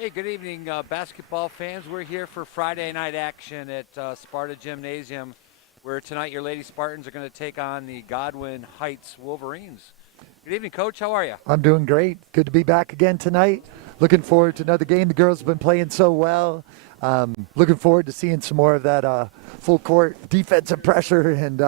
Hey, good evening, basketball fans. We're here for Friday night action at Sparta Gymnasium, where tonight your Lady Spartans are going to take on the Godwin Heights Wolverines. Good evening, Coach. How are you? I'm doing great. Good to be back again tonight. Looking forward to another game. The girls have been playing so well. Looking forward to seeing some more of that full court defensive pressure and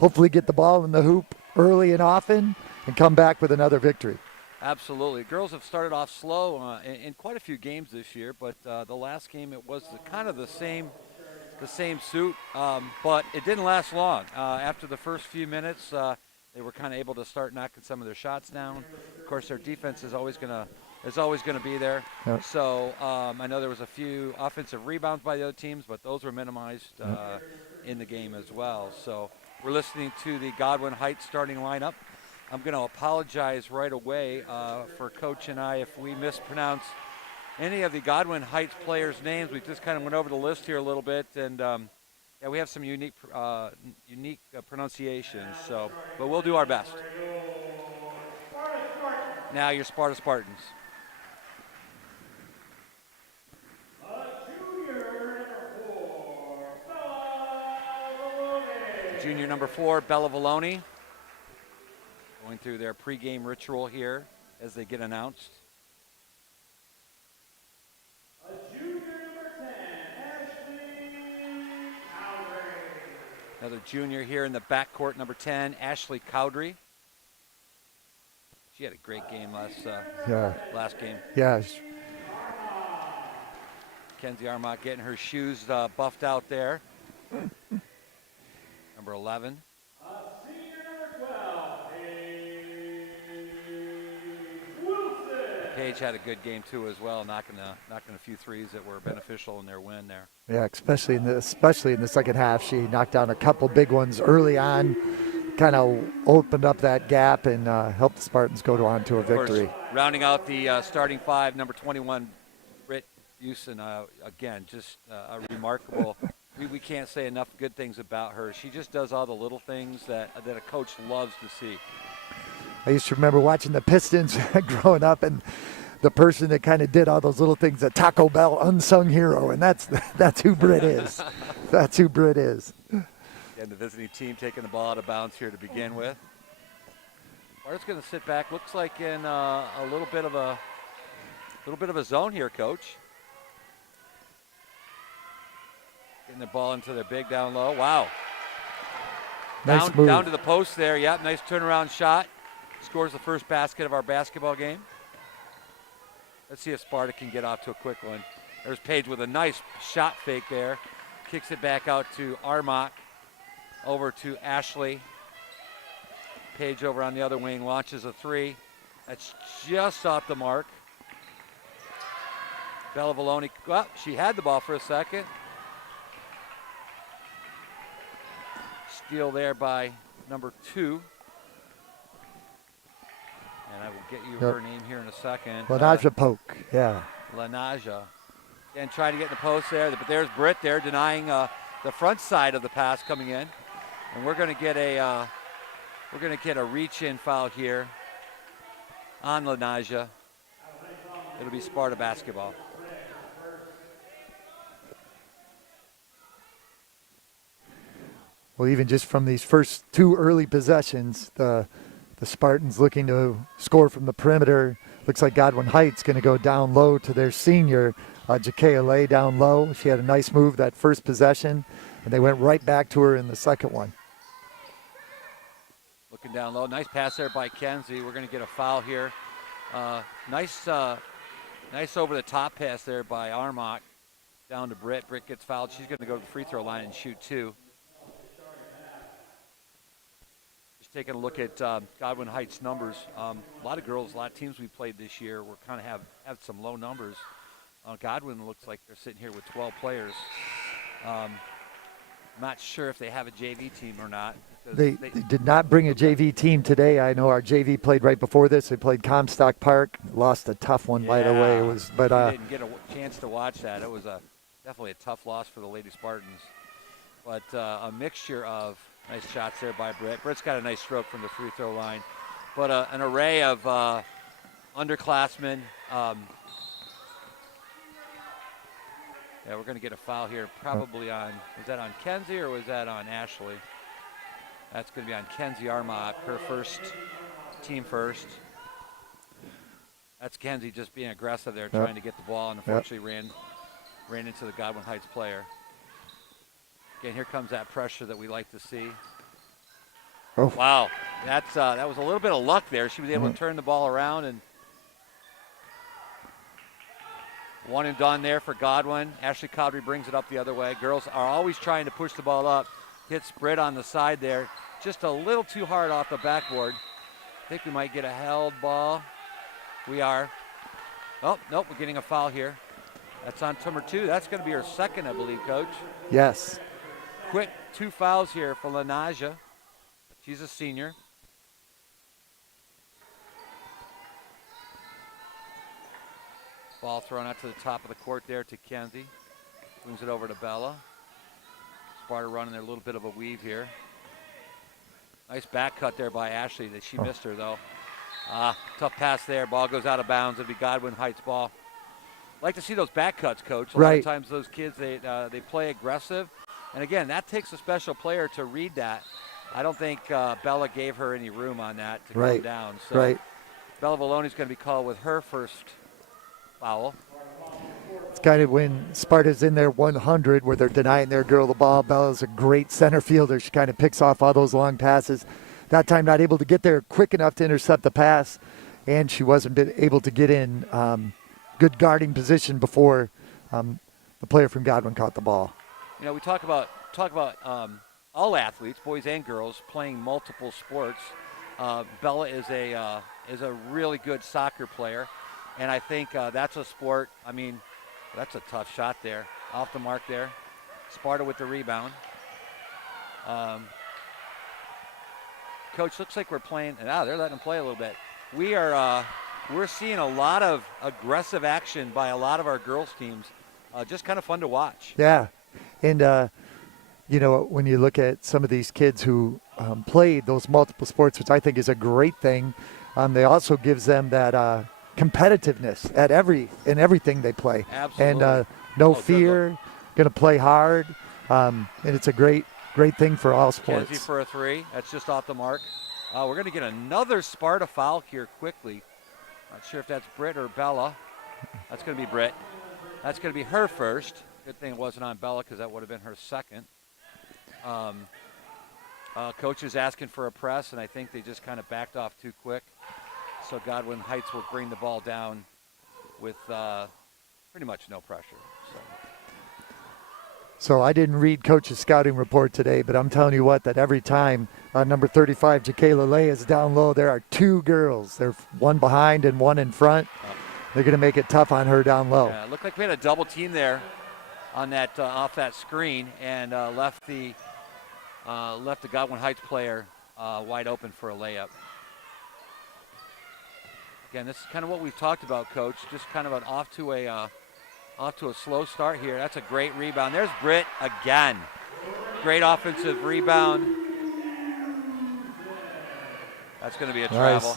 hopefully get the ball in the hoop early and often and come back with another victory. Absolutely. Girls have started off slow in quite a few games this year, but the last game it was kind of the same suit, but it didn't last long. After the first few minutes, they were kind of able to start knocking some of their shots down. Of course, their defense is always gonna be there. Yep. So I know there was a few offensive rebounds by the other teams, but those were minimized in the game as well. So we're listening to the Godwin Heights starting lineup. I'm going to apologize right away for Coach and I if we mispronounce any of the Godwin Heights players' names. We just kind of went over the list here a little bit, and yeah, we have some unique pronunciations. So, but we'll do our best. Now, your Sparta Spartans. Junior number 4, Bella Valoni, going through their pregame ritual here as they get announced. Another junior here in the backcourt, number 10, Ashley Cowdery. She had a great game last game. Yeah. Kenzie Armott getting her shoes buffed out there. Number 11. Paige had a good game too as well, knocking a few threes that were beneficial in their win there. Yeah, especially in the second half, she knocked down a couple big ones early on, kind of opened up that gap and helped the Spartans go on to a victory. Of course, rounding out the starting 5, number 21, Britt Houston. Again, just a remarkable. We can't say enough good things about her. She just does all the little things that a coach loves to see. I used to remember watching the Pistons growing up, and the person that kind of did all those little things, the Taco Bell unsung hero, and that's who Britt is. That's who Britt is. And the visiting team taking the ball out of bounds here to begin with. Sparta's going to sit back. Looks like in a little bit of a zone here, Coach. Getting the ball into their big down low. Wow. Nice move. Down to the post there. Yep, nice turnaround shot. Scores the first basket of our basketball game. Let's see if Sparta can get off to a quick one. There's Paige with a nice shot fake there. Kicks it back out to Armott. Over to Ashley. Paige over on the other wing, launches a 3. That's just off the mark. Bella Valoni, well, she had the ball for a second. Steal there by number 2. And I will get you her name here in a second. Lanaja Polk, yeah. Lanaja. And trying to get in the post there, but there's Britt there denying the front side of the pass coming in. And we're going to get a reach-in foul here on Lanaja. It'll be Sparta basketball. Well, even just from these first 2 early possessions, the Spartans looking to score from the perimeter. Looks like Godwin Heights going to go down low to their senior, Jakea Lay down low. She had a nice move that first possession, and they went right back to her in the second one. Looking down low. Nice pass there by Kenzie. We're going to get a foul here. Nice over-the-top pass there by Armott down to Britt. Britt gets fouled. She's going to go to the free throw line and shoot 2. Taking a look at Godwin Heights numbers. A lot of girls, a lot of teams we played this year were kind of have some low numbers. Godwin looks like they're sitting here with 12 players. Not sure if they have a JV team or not. They did not bring a JV team today. I know our JV played right before this. They played Comstock Park, lost a tough one right away. It was, but didn't get a chance to watch that. It was definitely a tough loss for the Lady Spartans. But a mixture of nice shots there by Britt. Britt's got a nice stroke from the free throw line. But an array of underclassmen Yeah, we're going to get a foul here probably on, was that on Kenzie or was that on Ashley? That's going to be on Kenzie Armott, her first, team first. That's Kenzie just being aggressive there, trying to get the ball, and unfortunately ran into the Godwin Heights player. Again, here comes that pressure that we like to see. Oh. Wow, that was a little bit of luck there. She was able to turn the ball around, and one and done there for Godwin. Ashley Cowdery brings it up the other way. Girls are always trying to push the ball up. Hits Britt on the side there. Just a little too hard off the backboard. I think we might get a held ball. We are. Oh, nope, we're getting a foul here. That's on number 2. That's going to be her second, I believe, Coach. Yes. Quick 2 fouls here for Lanaja. She's a senior. Ball thrown out to the top of the court there to Kenzie. Swings it over to Bella. Sparta running there, a little bit of a weave here. Nice back cut there by Ashley that she missed her though. Tough pass there. Ball goes out of bounds. It'll be Godwin Heights ball. Like to see those back cuts, Coach. A lot of times those kids, they play aggressive. And again, that takes a special player to read that. I don't think Bella gave her any room on that to come down. So Bella Valoni's going to be called with her first foul. It's kind of when Sparta's in their 100 where they're denying their girl the ball. Bella's a great center fielder. She kind of picks off all those long passes. That time not able to get there quick enough to intercept the pass, and she wasn't able to get in good guarding position before the player from Godwin caught the ball. You know, we talk about all athletes, boys and girls, playing multiple sports. Bella is a really good soccer player, and I think that's a sport. I mean, that's a tough shot there, off the mark there. Sparta with the rebound. Coach, looks like we're playing. They're letting them play a little bit. We're seeing a lot of aggressive action by a lot of our girls teams. Just kind of fun to watch. Yeah, and you know, when you look at some of these kids who played those multiple sports, which I think is a great thing, they also gives them that competitiveness in everything they play. Absolutely. And no fear, going to play hard, and it's a great thing for all sports. Kenzie for a 3. That's just off the mark. We're going to get another Sparta foul here quickly. Not sure if that's Britt or Bella. That's going to be Britt. That's going to be her first. Good thing it wasn't on Bella because that would have been her second. Coach is asking for a press, and I think they just kind of backed off too quick. So Godwin Heights will bring the ball down with pretty much no pressure. So I didn't read Coach's scouting report today, but I'm telling you what, that every time number 35, Jacayla Lay, is down low, there are 2 girls. They're one behind and one in front. They're going to make it tough on her down low. Yeah, it looked like we had a double team there on that off that screen, and left the Godwin Heights player wide open for a layup. Again, this is kind of what we've talked about, Coach. Just kind of an off to a slow start here. That's a great rebound. There's Britt again. Great offensive rebound. That's going to be a travel.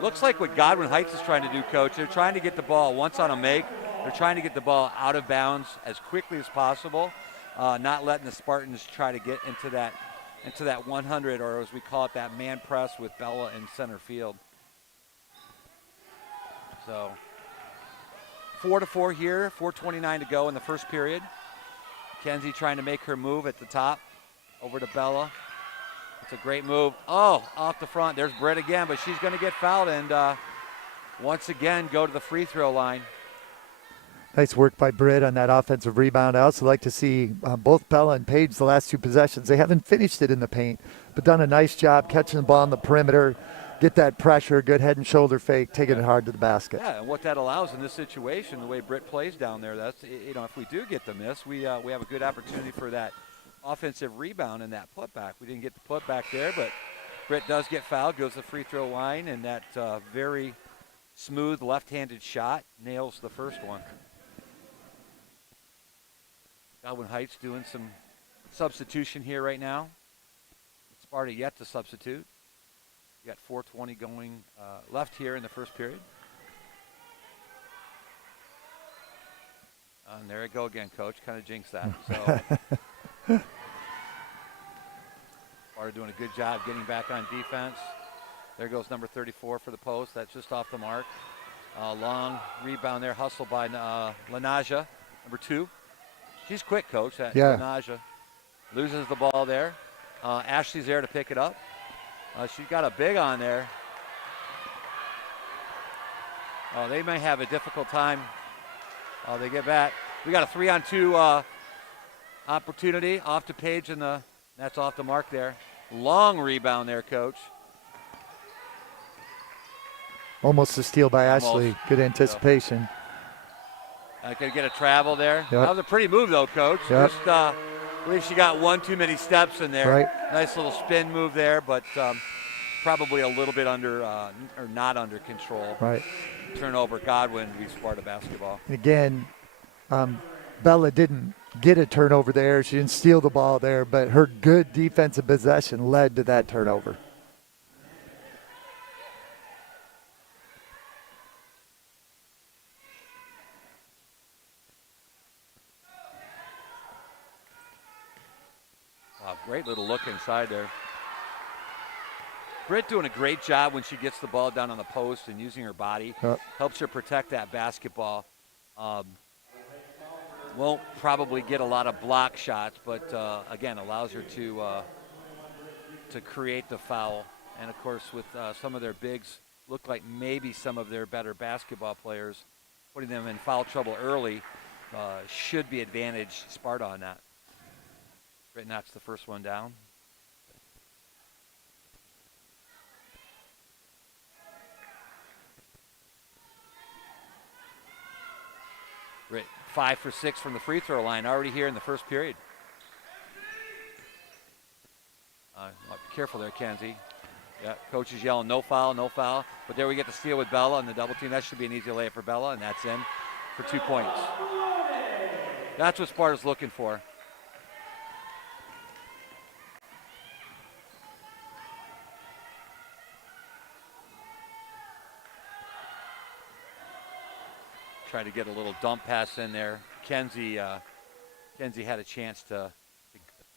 Looks like what Godwin Heights is trying to do, Coach. They're trying to get the ball once on a make. They're trying to get the ball out of bounds as quickly as possible, not letting the Spartans try to get into that 100, or as we call it, that man press with Bella in center field. So 4-4 here, 4:29 to go in the first period. Kenzie trying to make her move at the top, over to Bella. It's a great move. Oh, off the front. There's Britt again, but she's going to get fouled and once again go to the free throw line. Nice work by Britt on that offensive rebound. I also like to see both Bella and Paige the last 2 possessions. They haven't finished it in the paint, but done a nice job catching the ball on the perimeter, get that pressure, good head and shoulder fake, taking it hard to the basket. Yeah, and what that allows in this situation, the way Britt plays down there, that's, you know, if we do get the miss, we have a good opportunity for that offensive rebound and that putback. We didn't get the putback there, but Britt does get fouled, goes to the free throw line, and that very smooth left-handed shot nails the first one. Godwin Heights doing some substitution here right now. Sparta yet to substitute. We got 4:20 going left here in the first period. And there you go again, Coach. Kind of jinxed that. So Sparta doing a good job getting back on defense. There goes number 34 for the post. That's just off the mark. Long rebound there, hustle by Lanaja, number 2. She's quick, Coach. Yeah. Lanaja loses the ball there. Ashley's there to pick it up. She's got a big on there. They may have a difficult time. They get back. We got a 3-on-2 opportunity off to Page, and that's off the mark there. Long rebound there, Coach. Almost a steal by Ashley. Good anticipation. I could get a travel there. Yep. That was a pretty move, though, Coach. Yep. Just, I believe she got one too many steps in there. Right. Nice little spin move there, but probably a little bit under or not under control. Right. Turnover, Godwin, we Sparta basketball. And again, Bella didn't get a turnover there. She didn't steal the ball there, but her good defensive possession led to that turnover. Wow, great little look inside there. Britt doing a great job when she gets the ball down on the post and using her body. Yep. Helps her protect that basketball. Won't probably get a lot of block shots, but again, allows her to create the foul. And of course, with some of their bigs, look like maybe some of their better basketball players, putting them in foul trouble early should be advantage Sparta on that. Britt knocks the first one down. Britt 5 for 6 from the free throw line already here in the first period. Be careful there, Kenzie. Yeah, coach is yelling no foul, no foul. But there we get the steal with Bella and the double team. That should be an easy layup for Bella, and that's in for 2 points. That's what Sparta's looking for. Try to get a little dump pass in there. Kenzie had a chance to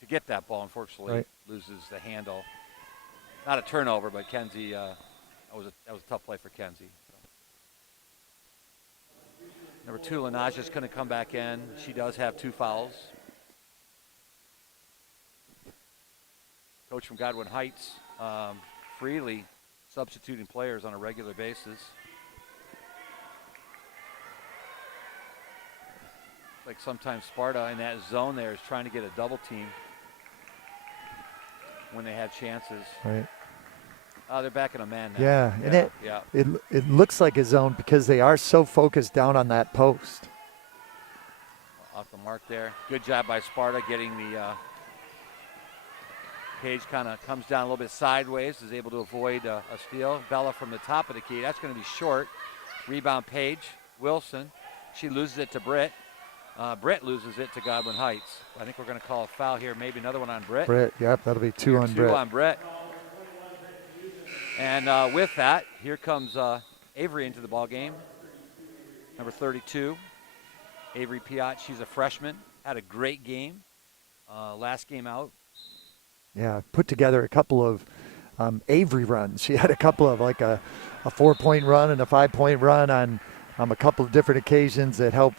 get that ball. Unfortunately, right. Loses the handle. Not a turnover, but Kenzie, that was a tough play for Kenzie. Number 2, Lanaja's going to come back in. She does have 2 fouls. Coach from Godwin Heights, freely substituting players on a regular basis. Like sometimes Sparta in that zone there is trying to get a double team when they have chances. Right. They're back in a man now. Yeah, and it looks like a zone because they are so focused down on that post. Off the mark there. Good job by Sparta getting the Page kind of comes down a little bit sideways, is able to avoid a steal. Bella from the top of the key. That's going to be short. Rebound Page. Wilson. She loses it to Britt. Britt loses it to Godwin Heights. I think we're going to call a foul here, maybe another one on Britt. Britt, yep, that'll be 2 on Britt. 2 on Britt. And with that, here comes Avery into the ball game. Number 32, Avery Piot. She's a freshman. Had a great game last game out. Yeah, put together a couple of Avery runs. She had a couple of like a 4-point run and a 5-point run on a couple of different occasions that helped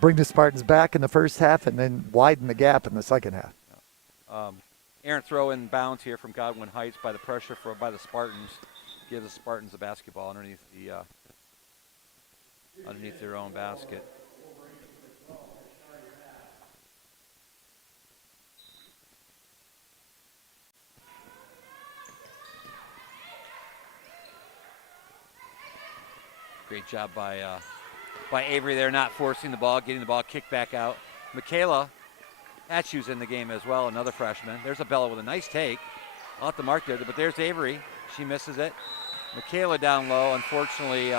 bring the Spartans back in the first half and then widen the gap in the second half. Aaron throw in bounds here from Godwin Heights by the pressure by the Spartans. Gives the Spartans a basketball underneath their own basket. Great job by Avery there, not forcing the ball, getting the ball kicked back out. Michaela Atchew's in the game as well, another freshman. There's a Bella with a nice take. Off the mark there, but there's Avery. She misses it. Michaela down low. Unfortunately,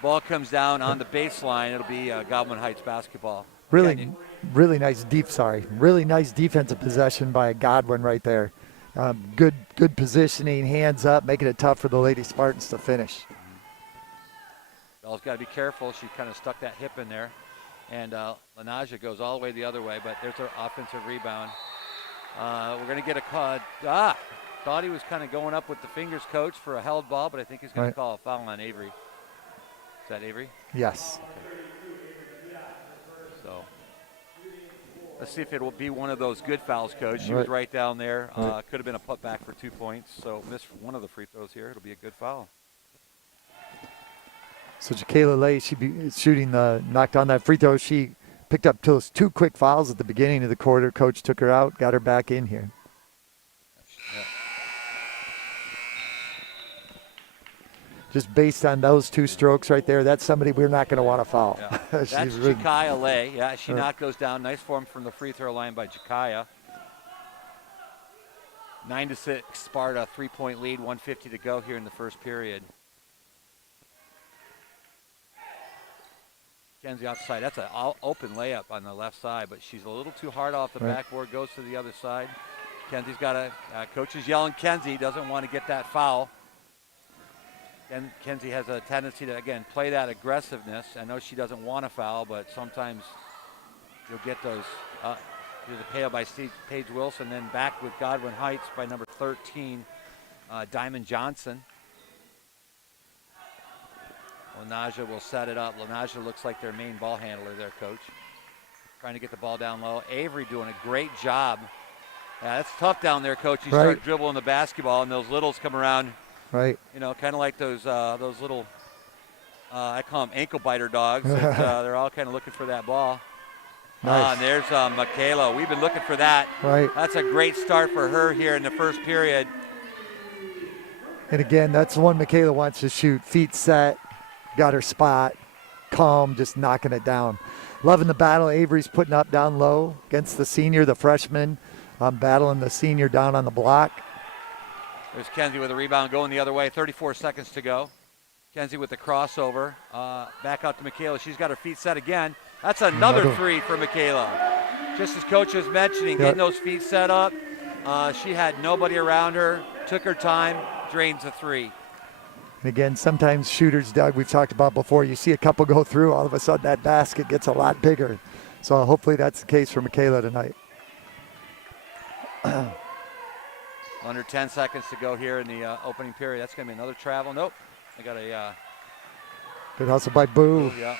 ball comes down on the baseline. It'll be Godwin Heights basketball. Really nice defensive possession by Godwin right there. Good positioning, hands up, making it tough for the Lady Spartans to finish. Bella's got to be careful. She kind of stuck that hip in there. And Lanaja goes all the way the other way, but there's an offensive rebound. We're going to get a call. Thought he was kind of going up with the fingers, coach, for a held ball, but I think he's going to call a foul on Avery. Is that Avery? Yes. Okay. So let's see if it will be one of those good fouls, coach. She was right down there. Could have been a putback for 2 points. So missed one of the free throws here. It'll be a good foul. So Jacayla Lay, she'd be shooting knocked on that free throw. She picked up those 2 quick fouls at the beginning of the quarter. Coach took her out, got her back in here. Yeah. Just based on those 2 strokes right there, that's somebody we're not going to want to foul. Yeah. That's Jacayla Lay. Yeah, she knocked those down. Nice form from the free throw line by Jacayla. 9-6, Sparta, 3-point lead, 1:50 to go here in the first period. Kenzie outside. That's an open layup on the left side, but she's a little too hard off the backboard, goes to the other side. Kenzie's got coach is yelling Kenzie, doesn't want to get that foul. And Kenzie has a tendency to, again, play that aggressiveness. I know she doesn't want to foul, but sometimes you'll get those. Here's a KO by Paige Wilson, then back with Godwin Heights by number 13, Diamond Johnson. Lanaja will set it up. Lanaja looks like their main ball handler there, coach. Trying to get the ball down low. Avery doing a great job. Yeah, it's tough down there, coach. You start dribbling the basketball, and those littles come around. Right. You know, kind of like those little, I call them ankle biter dogs. They're all kind of looking for that ball. Nice. And there's Michaela. We've been looking for that. Right. That's a great start for her here in the first period. And again, that's the one Michaela wants to shoot. Feet set, got her spot, calm, just knocking it down. Loving the battle. Avery's putting up down low against the senior, the freshman. Battling the senior down on the block. There's Kenzie with a rebound going the other way. 34 seconds to go. Kenzie with the crossover. Back out to Michaela. She's got her feet set again. That's another three for Michaela. Just as coach was mentioning, getting those feet set up. She had nobody around her. Took her time. Drains a three. And again, sometimes shooters, Doug, we've talked about before, you see a couple go through, all of a sudden that basket gets a lot bigger. So hopefully that's the case for Michaela tonight. Under 10 seconds to go here in the opening period. That's going to be another travel. Nope. I got a... Good hustle by Boo. Yeah.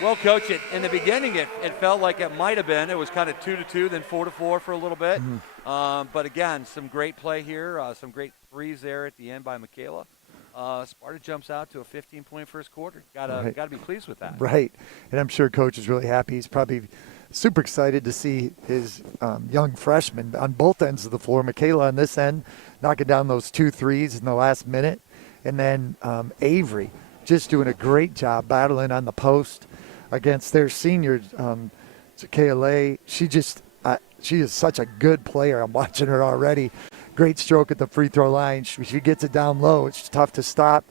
Well, Coach, in the beginning, it felt like it might have been. It was kind of 2-2, then 4-4 for a little bit. Mm-hmm. But again, some great play here. Some great threes there at the end by Michaela. Sparta jumps out to a 15-point first quarter. Got to be pleased with that. Right. And I'm sure Coach is really happy. He's probably super excited to see his young freshman on both ends of the floor. Michaela on this end, knocking down those 2 threes in the last minute. And then Avery just doing a great job battling on the post against their senior, Jacayla. She is such a good player. I'm watching her already. Great stroke at the free throw line. She gets it down low. It's tough to stop.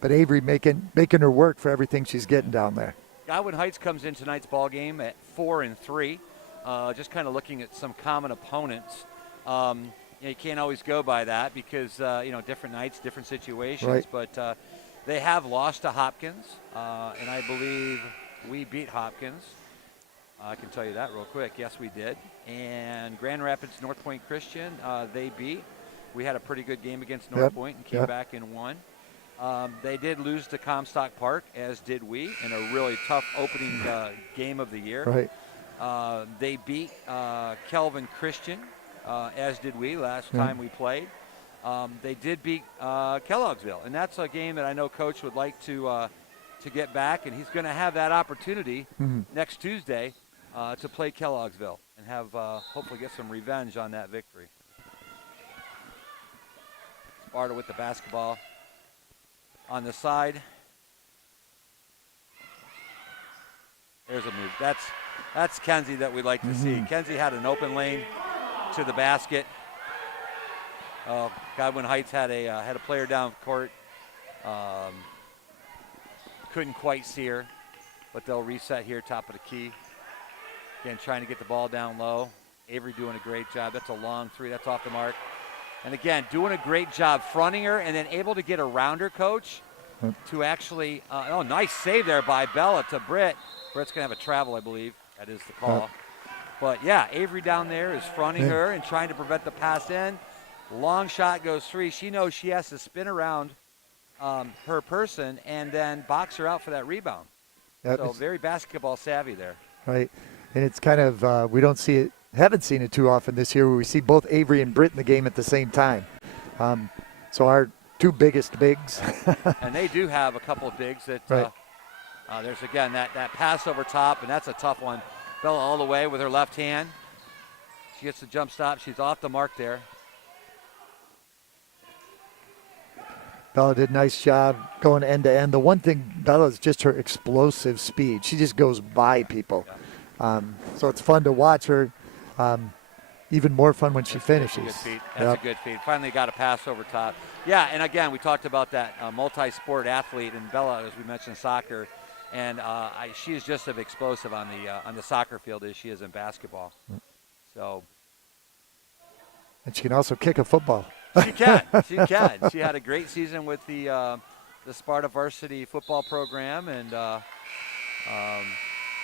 But Avery making her work for everything she's getting down there. Godwin Heights comes in tonight's ball game at 4-3. Just kind of looking at some common opponents. You can't always go by that because different nights, different situations. Right. But they have lost to Hopkins, and I believe we beat Hopkins. I can tell you that real quick. Yes, we did. And Grand Rapids North Point Christian, they beat. We had a pretty good game against North Point and came back and won. They did lose to Comstock Park, as did we, in a really tough opening game of the year. Right. They beat Kelvin Christian, as did we last time we played. They did beat Kellogg'sville, and that's a game that I know Coach would like to get back, and he's going to have that opportunity next Tuesday to play Kellogg'sville and have hopefully get some revenge on that victory. Sparta with the basketball on the side. There's a move. That's Kenzie that we like to see. Kenzie had an open lane to the basket. Godwin Heights had a player down court. Couldn't quite see her, but they'll reset here, top of the key. Again, trying to get the ball down low. Avery doing a great job. That's a long three. That's off the mark. And again, doing a great job fronting her and then able to get around her, Coach. to actually, nice save there by Bella to Britt. Britt's going to have a travel, I believe. That is the call. But, yeah, Avery down there is fronting her and trying to prevent the pass in. Long shot goes free. She knows she has to spin around her person and then box her out for that rebound. So very basketball savvy there. Right. And it's kind of, we don't see it, haven't seen it too often this year where we see both Avery and Britt in the game at the same time. So our two biggest bigs. And they do have a couple of bigs that there's, again, that pass over top, and that's a tough one. Bella all the way with her left hand. She gets the jump stop. She's off the mark there. Bella did a nice job going end to end. The one thing, Bella, is just her explosive speed. She just goes by people. So it's fun to watch her. Even more fun when she finishes. That's a good feed. That's a good feed. Finally got a pass over top. Yeah, and again, we talked about that multi-sport athlete, and Bella, as we mentioned, soccer, and she is just as explosive on the soccer field as she is in basketball. So. And she can also kick a football. She can. She can. She had a great season with the Sparta Varsity football program, and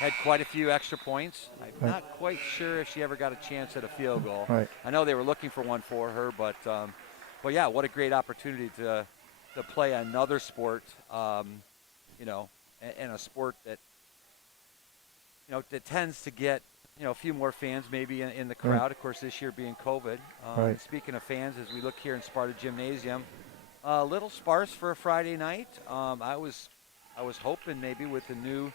had quite a few extra points. I'm not quite sure if she ever got a chance at a field goal. Right. I know they were looking for one for her, but yeah, what a great opportunity to play another sport, and a sport that, that tends to get, a few more fans maybe in the crowd. Right. Of course, this year being COVID. Right. Speaking of fans, as we look here in Sparta Gymnasium, a little sparse for a Friday night. I was hoping maybe with the new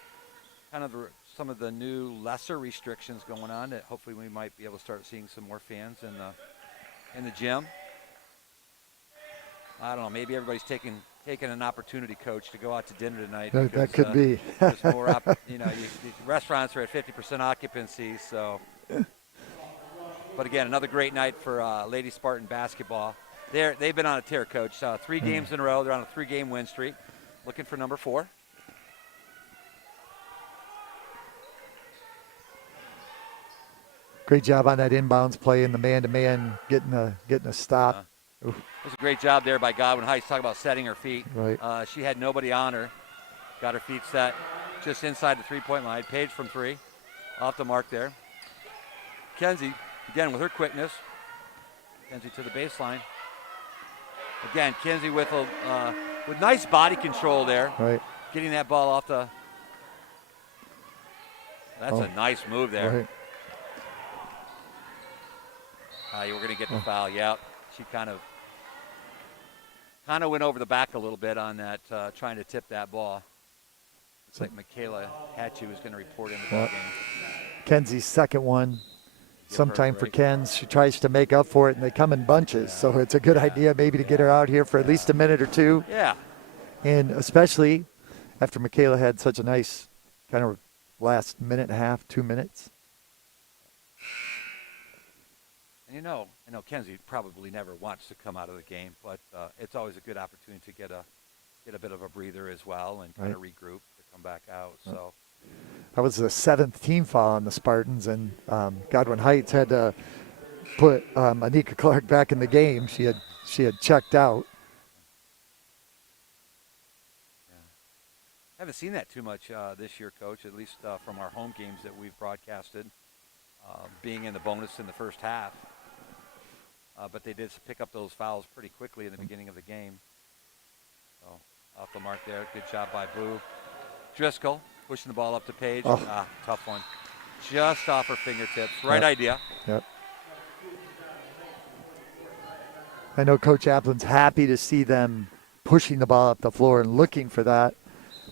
some of the new lesser restrictions going on that hopefully we might be able to start seeing some more fans in the gym. I don't know. Maybe everybody's taking an opportunity, Coach, to go out to dinner tonight. That could be. There's more restaurants are at 50% occupancy. So, but again, another great night for Lady Spartan basketball. They've been on a tear, Coach. 3 games in a row. They're on a 3-game win streak. Looking for number 4. Great job on that inbounds play and the man-to-man getting a stop. It was a great job there by Godwin Heights. Talk about setting her feet. Right. She had nobody on her. Got her feet set just inside the three-point line. Page from 3. Off the mark there. Kenzie, again, with her quickness. Kenzie to the baseline. Again, Kenzie with nice body control there. Right. Getting that ball off the. That's a nice move there. Right. We're going to get the foul. Yeah, she kind of went over the back a little bit on that, trying to tip that ball. Looks like Michaela Hatchie was going to report in the ball game. Kenzie's second one. Sometime for Ken's. She tries to make up for it, and they come in bunches. So it's a good idea maybe to get her out here for at least a minute or two. Yeah. And especially after Michaela had such a nice kind of last minute and a half, 2 minutes. And I know Kenzie probably never wants to come out of the game, but it's always a good opportunity to get a bit of a breather as well and kind of regroup to come back out. So that was the 7th team foul on the Spartans, and Godwin Heights had to put Anika Clark back in the game. She had checked out. Yeah. Haven't seen that too much this year, Coach, at least from our home games that we've broadcasted, being in the bonus in the first half. But they did pick up those fouls pretty quickly in the beginning of the game. So off the mark there. Good job by Boo. Driscoll pushing the ball up to Page. Tough one. Just off her fingertips. Right idea. Yep. I know Coach Applin's happy to see them pushing the ball up the floor and looking for that.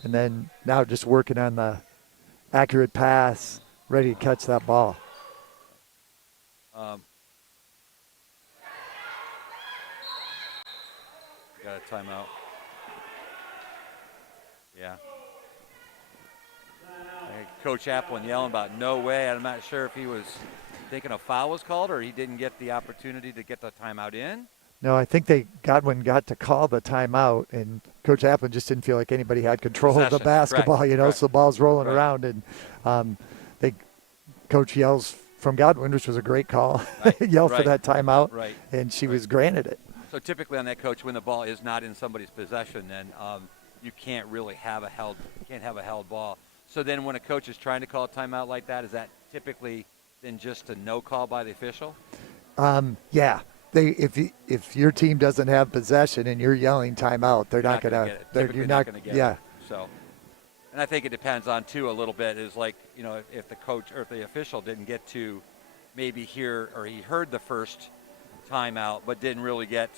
And then now just working on the accurate pass, ready to catch that ball. Got a timeout. Yeah. Coach Applin yelling about no way. I'm not sure if he was thinking a foul was called or he didn't get the opportunity to get the timeout in. No, I think Godwin got to call the timeout, and Coach Applin just didn't feel like anybody had control of the basketball, Correct. So the ball's rolling around, and Coach yells from Godwin, which was a great call, yelled for that timeout, and she was granted it. So typically on that, Coach, when the ball is not in somebody's possession, then you can't really have a held ball. So then when a coach is trying to call a timeout like that, is that typically then just a no call by the official? Yeah. If your team doesn't have possession and you're yelling timeout, they're not going to. You're not going to get yeah. it. So, and I think it depends on too a little bit. Is like, you know, if the coach or if the official didn't get to maybe hear, or he heard the first timeout but didn't really get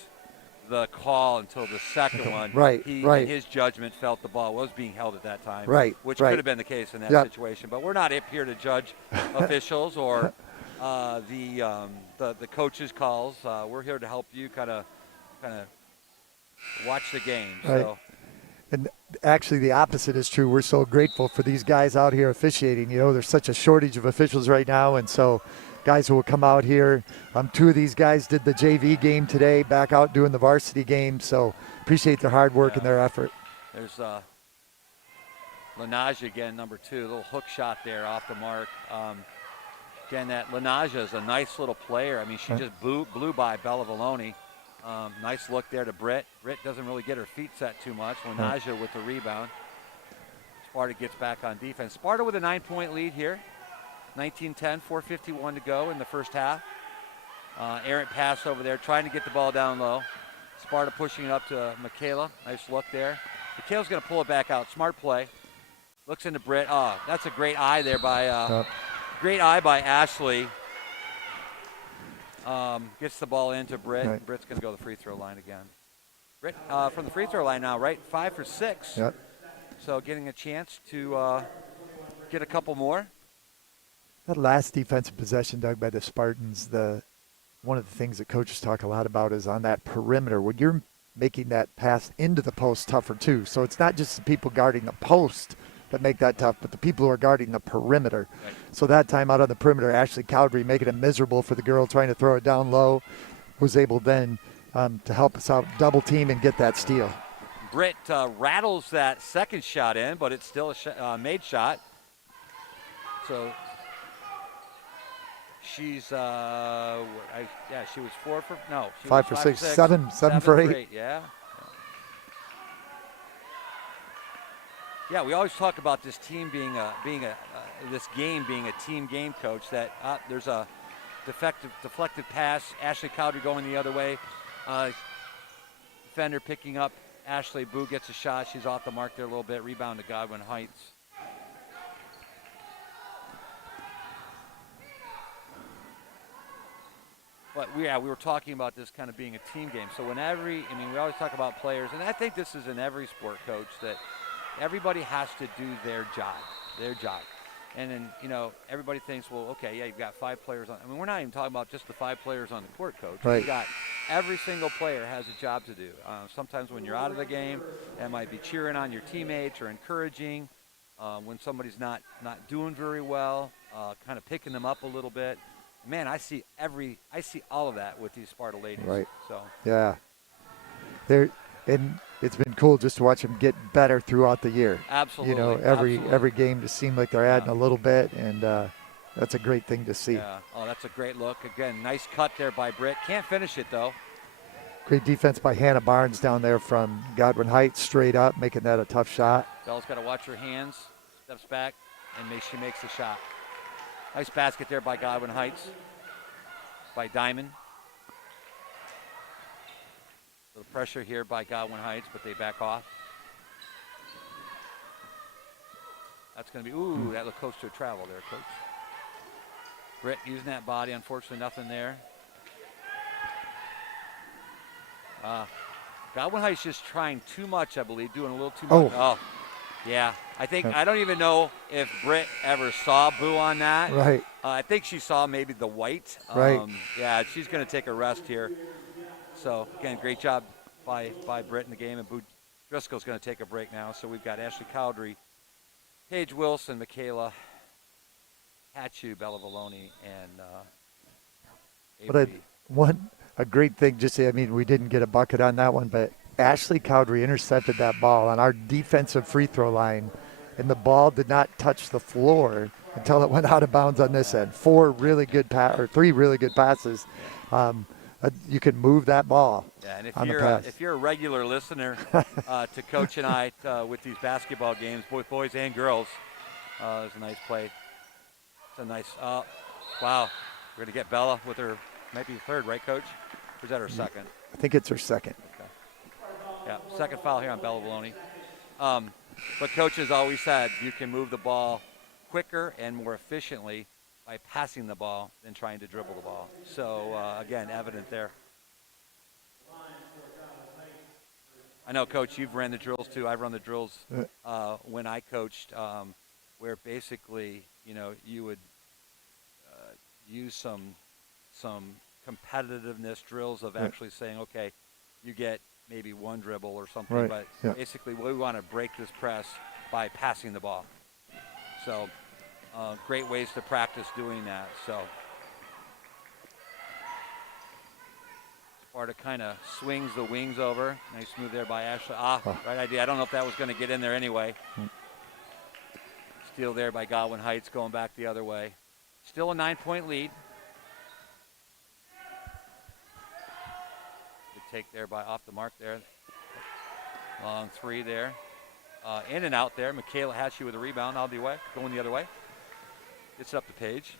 the call until the second one. Right. In his judgment, felt the ball was being held at that time. Right. Which right. could have been the case in that Yep. situation. But we're not up here to judge officials or the coaches' calls. We're here to help you kind of watch the game. Right. So. And actually, the opposite is true. We're so grateful for these guys out here officiating. You know, there's such a shortage of officials right now, and so guys who will come out here. 2 of these guys did the JV game today, back out doing the varsity game. So appreciate their hard work and their effort. There's Lanaja again, number 2, a little hook shot there off the mark. Again, that Lanaja is a nice little player. I mean, she just blew by Bella Valoni. Nice look there to Britt. Britt doesn't really get her feet set too much. Lanaja with the rebound. Sparta gets back on defense. Sparta with a 9-point lead here. 19-10, 4:51 to go in the first half. Errant pass over there, trying to get the ball down low. Sparta pushing it up to Michaela. Nice look there. Michaela's going to pull it back out. Smart play. Looks into Britt. Oh, that's a great eye there by Ashley. Gets the ball into Britt. Right. Britt's going to go to the free throw line again. Britt from the free throw line now, right? 5 for 6. Yep. So getting a chance to get a couple more. That last defensive possession, Doug, by the Spartans, one of the things that coaches talk a lot about is on that perimeter. When you're making that pass into the post tougher too. So it's not just the people guarding the post that make that tough, but the people who are guarding the perimeter. Right. So that time out on the perimeter, Ashley Cowdery making it miserable for the girl trying to throw it down low, was able then to help us out, double team and get that steal. Britt rattles that second shot in, but it's still a made shot. So she's she was 4 for no, she 5 was for 6, 7 for 8. Yeah. Yeah, we always talk about this team this game being a team game, Coach. That there's a deflected pass. Ashley Cowdery going the other way. Defender picking up. Ashley Boo gets a shot. She's off the mark there a little bit. Rebound to Godwin Heights. But we were talking about this kind of being a team game. So we always talk about players, and I think this is in every sport, Coach, that everybody has to do their job. And then, everybody thinks, well, okay, yeah, you've got 5 players on. I mean, we're not even talking about just the 5 players on the court, Coach. Right. You've got every single player has a job to do. Sometimes when you're out of the game, that might be cheering on your teammates or encouraging. When somebody's not doing very well, kind of picking them up a little bit. Man, I see all of that with these Sparta ladies. Right. So. Yeah. And it's been cool just to watch them get better throughout the year. Absolutely. Every game just seemed like they're adding a little bit, and that's a great thing to see. Yeah. Oh, that's a great look. Again, nice cut there by Britt. Can't finish it, though. Great defense by Hannah Barnes down there from Godwin Heights, straight up, making that a tough shot. Bella's got to watch her hands, steps back, and she makes the shot. Nice basket there by Godwin Heights, by Diamond. A little pressure here by Godwin Heights, but they back off. That's going to be, that looked close to a travel there, Coach. Britt using that body, unfortunately nothing there. Godwin Heights just trying too much, I believe, doing a little too much. Oh, yeah. I don't even know if Britt ever saw Boo on that. Right. I think she saw maybe the white. Right. Yeah, she's going to take a rest here. So, again, great job by Britt in the game. And Boo Driscoll's going to take a break now. So we've got Ashley Cowdery, Paige Wilson, Michaela Hatchu, Bella Valoni, and But a great thing, we didn't get a bucket on that one, but Ashley Cowdery intercepted that ball on our defensive free throw line, and the ball did not touch the floor until it went out of bounds on this end. 3 really good passes. you can move that ball Yeah, and on the pass. if you're a regular listener to Coach and I with these basketball games, boys and girls, there's a nice play. It's a nice. Wow, we're gonna get Bella with her maybe third, right, Coach? Or is that her second? I think it's her second. Okay. Yeah, second foul here on Bella Baloney. But Coach has always said you can move the ball quicker and more efficiently by passing the ball than trying to dribble the ball. So, again, evident there. I know, Coach, you've ran the drills too. I've run the drills when I coached where basically, you would use some competitiveness drills of actually saying, okay, you get maybe one dribble or something, but basically we want to break this press by passing the ball. So great ways to practice doing that. So Sparta kind of swings the wings over. Nice move there by Ashley. Right idea. I don't know if that was going to get in there anyway. Steal there by Godwin Heights going back the other way. Still a 9-point lead. Good take there by off the mark there. Long three there. In and out there. Michaela Hatchie with a rebound. All the way. Going the other way. Gets up to Paige.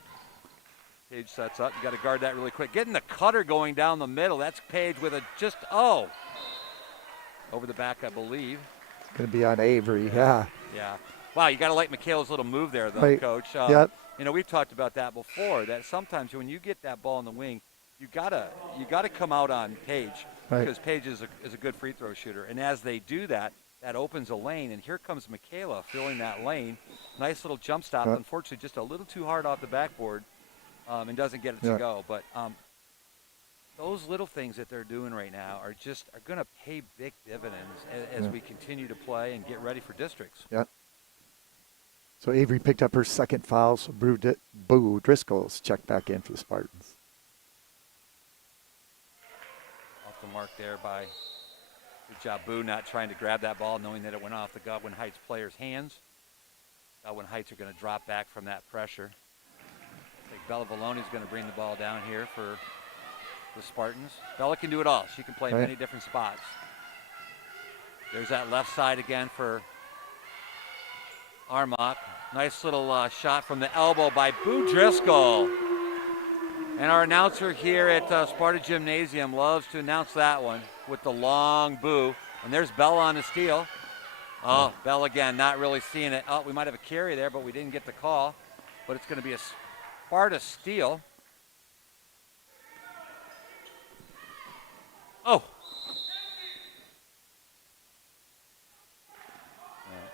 Paige sets up. You got to guard that really quick. Getting the cutter going down the middle. That's Paige with a over the back, I believe. It's going to be on Avery. Yeah. Wow, you got to like Michaela's little move there, though, Coach. Yep. We've talked about that before. That sometimes when you get that ball in the wing, you gotta come out on Paige because Paige is a good free throw shooter. And as they do that, that opens a lane. And here comes Michaela filling that lane. Nice little jump stop. Unfortunately, just a little too hard off the backboard, and doesn't get it to go. But those little things that they're doing right now are going to pay big dividends as we continue to play and get ready for districts. Yeah. So Avery picked up her second foul, so Boo Driscoll's checked back in for the Spartans. Off the mark there by, good job, Boo, not trying to grab that ball, knowing that it went off the Godwin Heights player's hands. Godwin Heights are going to drop back from that pressure. I think Bella Valoni's going to bring the ball down here for the Spartans. Bella can do it all. She can play many different spots. There's that left side again for Armach. Nice little shot from the elbow by Boo Driscoll. And our announcer here at Sparta Gymnasium loves to announce that one with the long Boo. And there's Bella on the steal. Bella again, not really seeing it. We might have a carry there, but we didn't get the call. But it's going to be a Sparta steal.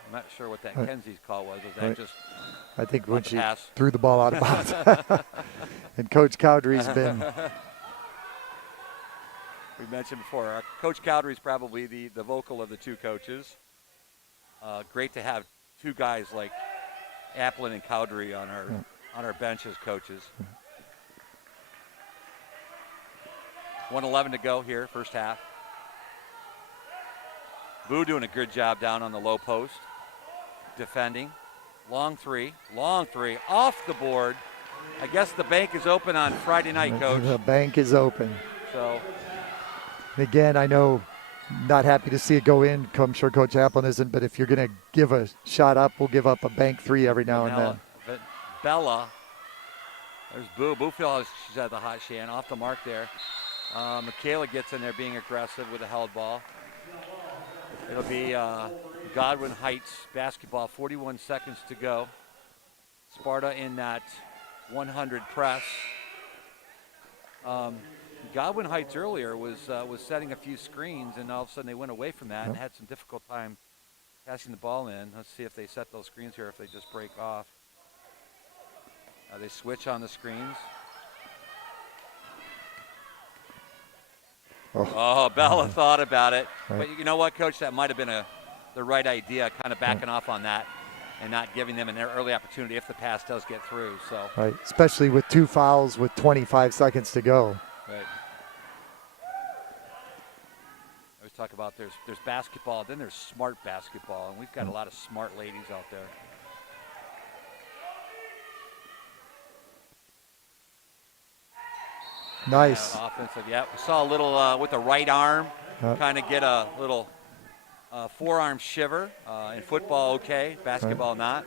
I'm not sure what that Kenzie's call was. Was that just I think when she pass? Threw the ball out of bounds. And Coach Cowdery's been. We mentioned before, Coach Cowdery's probably the vocal of the two coaches. Great to have two guys like Applin and Cowdery on our bench as coaches. 1:11 to go here, first half. Boo doing a good job down on the low post. Defending. Long three, off the board. I guess the bank is open on Friday night, Coach. The bank is open. So, again, I know, not happy to see it go in. I'm sure Coach Applin isn't, but if you're going to give a shot up, we'll give up a bank three every now and then. But Bella, there's Boo. Boo feels she's at the hot shan, off the mark there. Michaela gets in there being aggressive with a held ball. It'll be Godwin Heights basketball, 41 seconds to go. Sparta in that 100 press. Godwin Heights earlier was setting a few screens, and all of a sudden they went away from that and had some difficult time passing the ball in. Let's see if they set those screens here, if they just break off. They switch on the screens. Bella thought about it. But you know what, Coach? That might have been the right idea, kind of backing off on that and not giving them an early opportunity if the pass does get through. So especially with two fouls with 25 seconds to go. Right. I always talk about there's basketball, then there's smart basketball, and we've got a lot of smart ladies out there. Nice. Offensive. Yeah, we saw a little with the right arm, Yep. kind of get a little forearm shiver. In football, okay. Right. Basketball, not.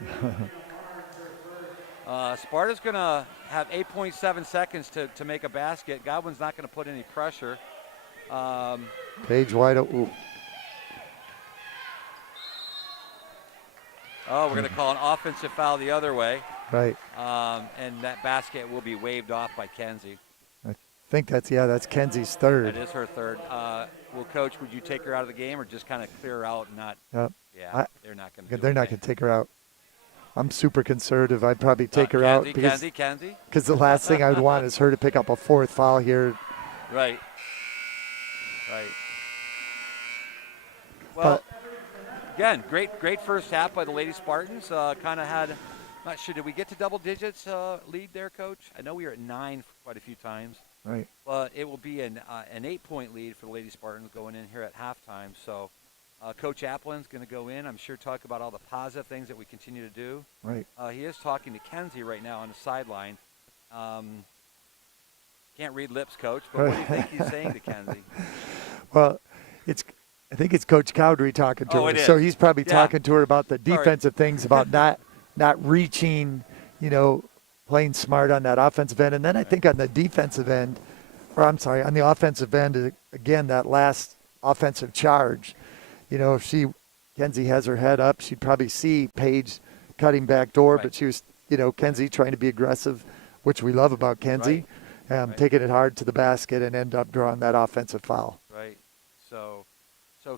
Sparta's going to have 8.7 seconds to make a basket. Godwin's not going to put any pressure. Page wide open. Ooh. Oh, we're going to call an offensive foul the other way. Right. And that basket will be waved off by Kenzie. I think that's Kenzie's third. That is her third. Well, Coach, would you take her out of the game or just kind of clear her out and not? Yep. Yeah, they're not going to. They're not going to take her out. I'm super conservative. I'd probably take her out because the last thing I would want is her to pick up a fourth foul here. Right. Well, again, great first half by the Lady Spartans. Kind of had, not sure, did we get to double digits lead there, Coach? I know we were at 9 quite a few times. Right. But it will be an 8-point lead for the Lady Spartans going in here at halftime. So Coach Applin's going to go in, I'm sure, talk about all the positive things that we continue to do. Right. He is talking to Kenzie right now on the sideline. Can't read lips, Coach, but what do you think he's saying to Kenzie? Well, I think it's Coach Cowdery talking to her. It is. So he's probably talking to her about the defensive things, about not reaching, playing smart on that offensive end. And then I think on the defensive end, on the offensive end, again, that last offensive charge, if Kenzie has her head up, she'd probably see Paige cutting back door, but she was, Kenzie trying to be aggressive, which we love about Kenzie, taking it hard to the basket and end up drawing that offensive foul. Right. So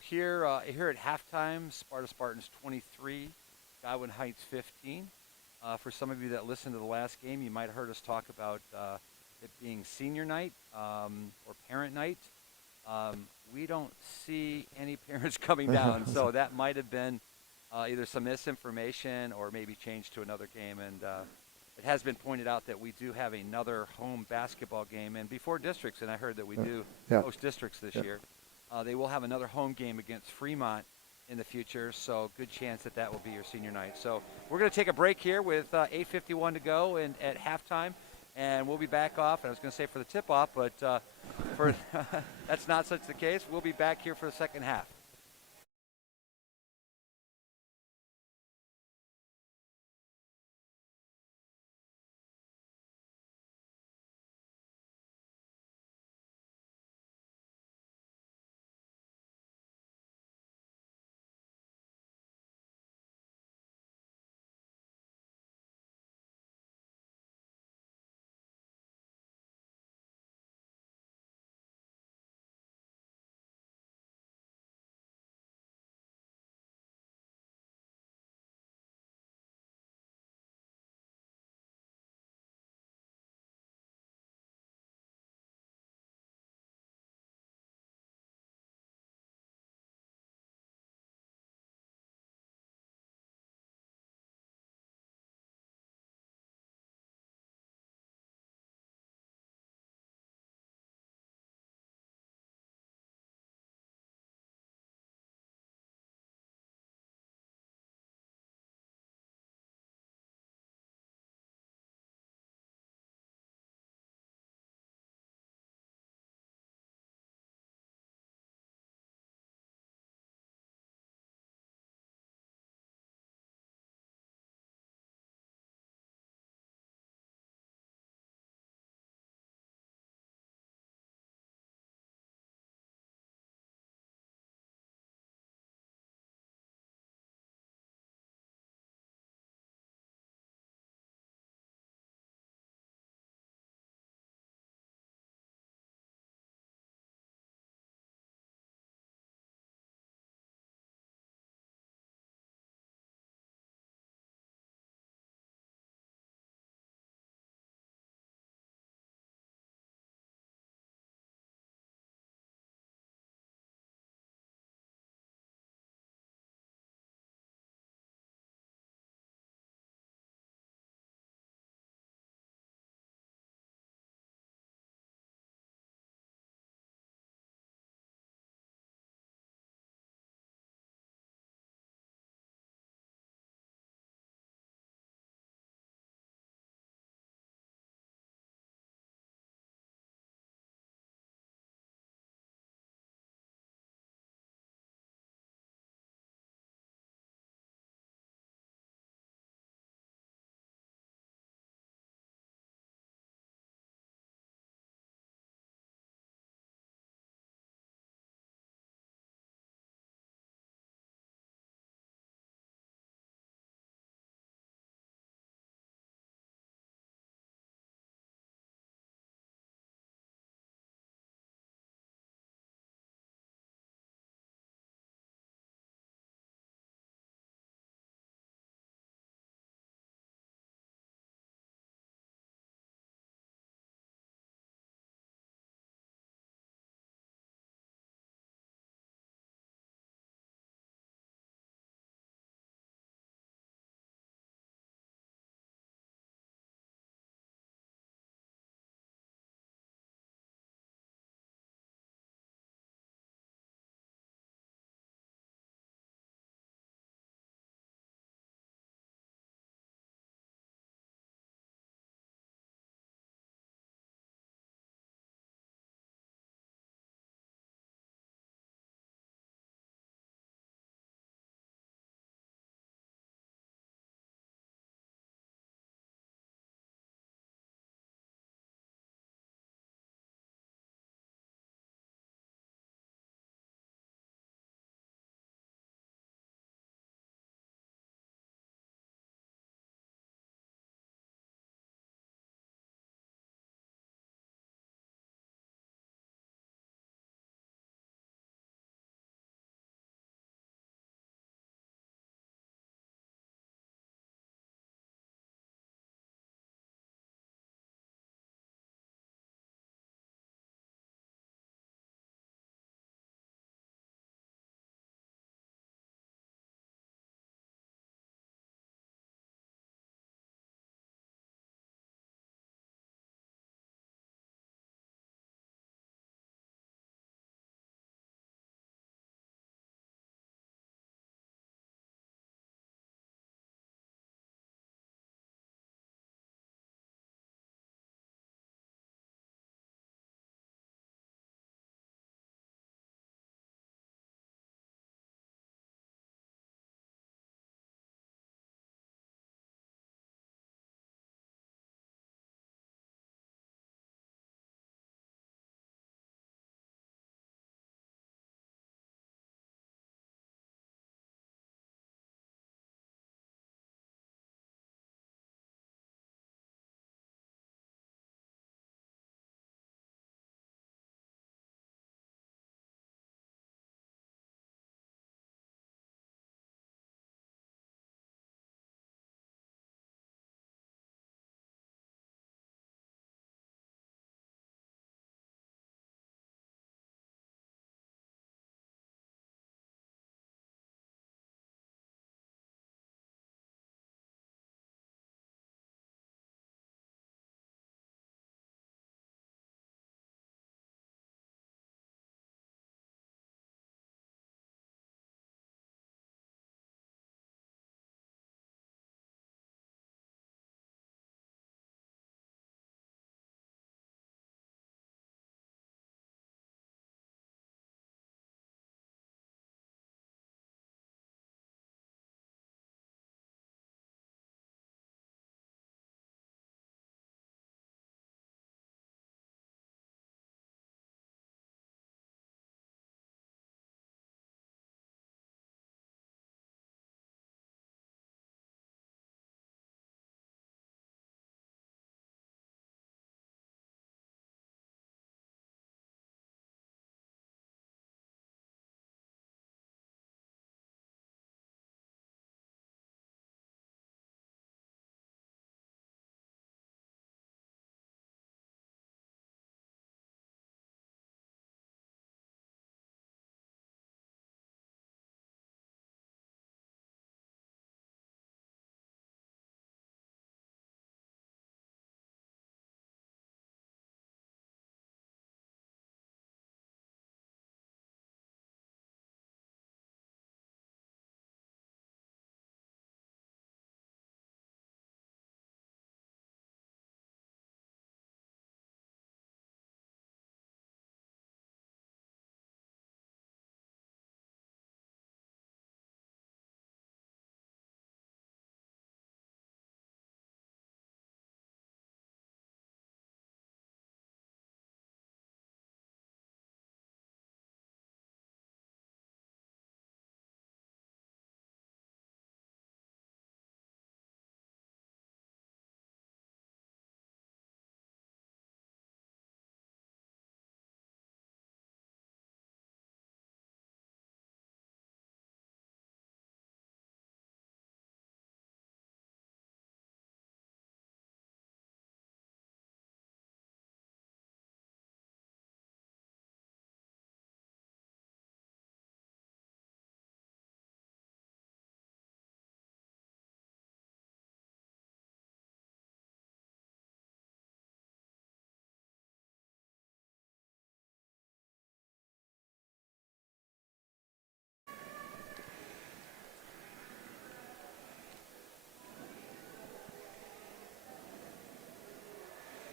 here at halftime, Spartans 23, Godwin Heights 15. For some of you that listened to the last game, you might have heard us talk about it being senior night or parent night. We don't see any parents coming down, so that might have been either some misinformation or maybe changed to another game. And it has been pointed out that we do have another home basketball game, and before districts, and I heard that we do host districts this year. They will have another home game against Fremont in the future, so good chance that will be your senior night. So we're going to take a break here with 8:51 to go and at halftime, and we'll be back off. And I was going to say for the tip-off, but for that's not such the case. We'll be back here for the second half.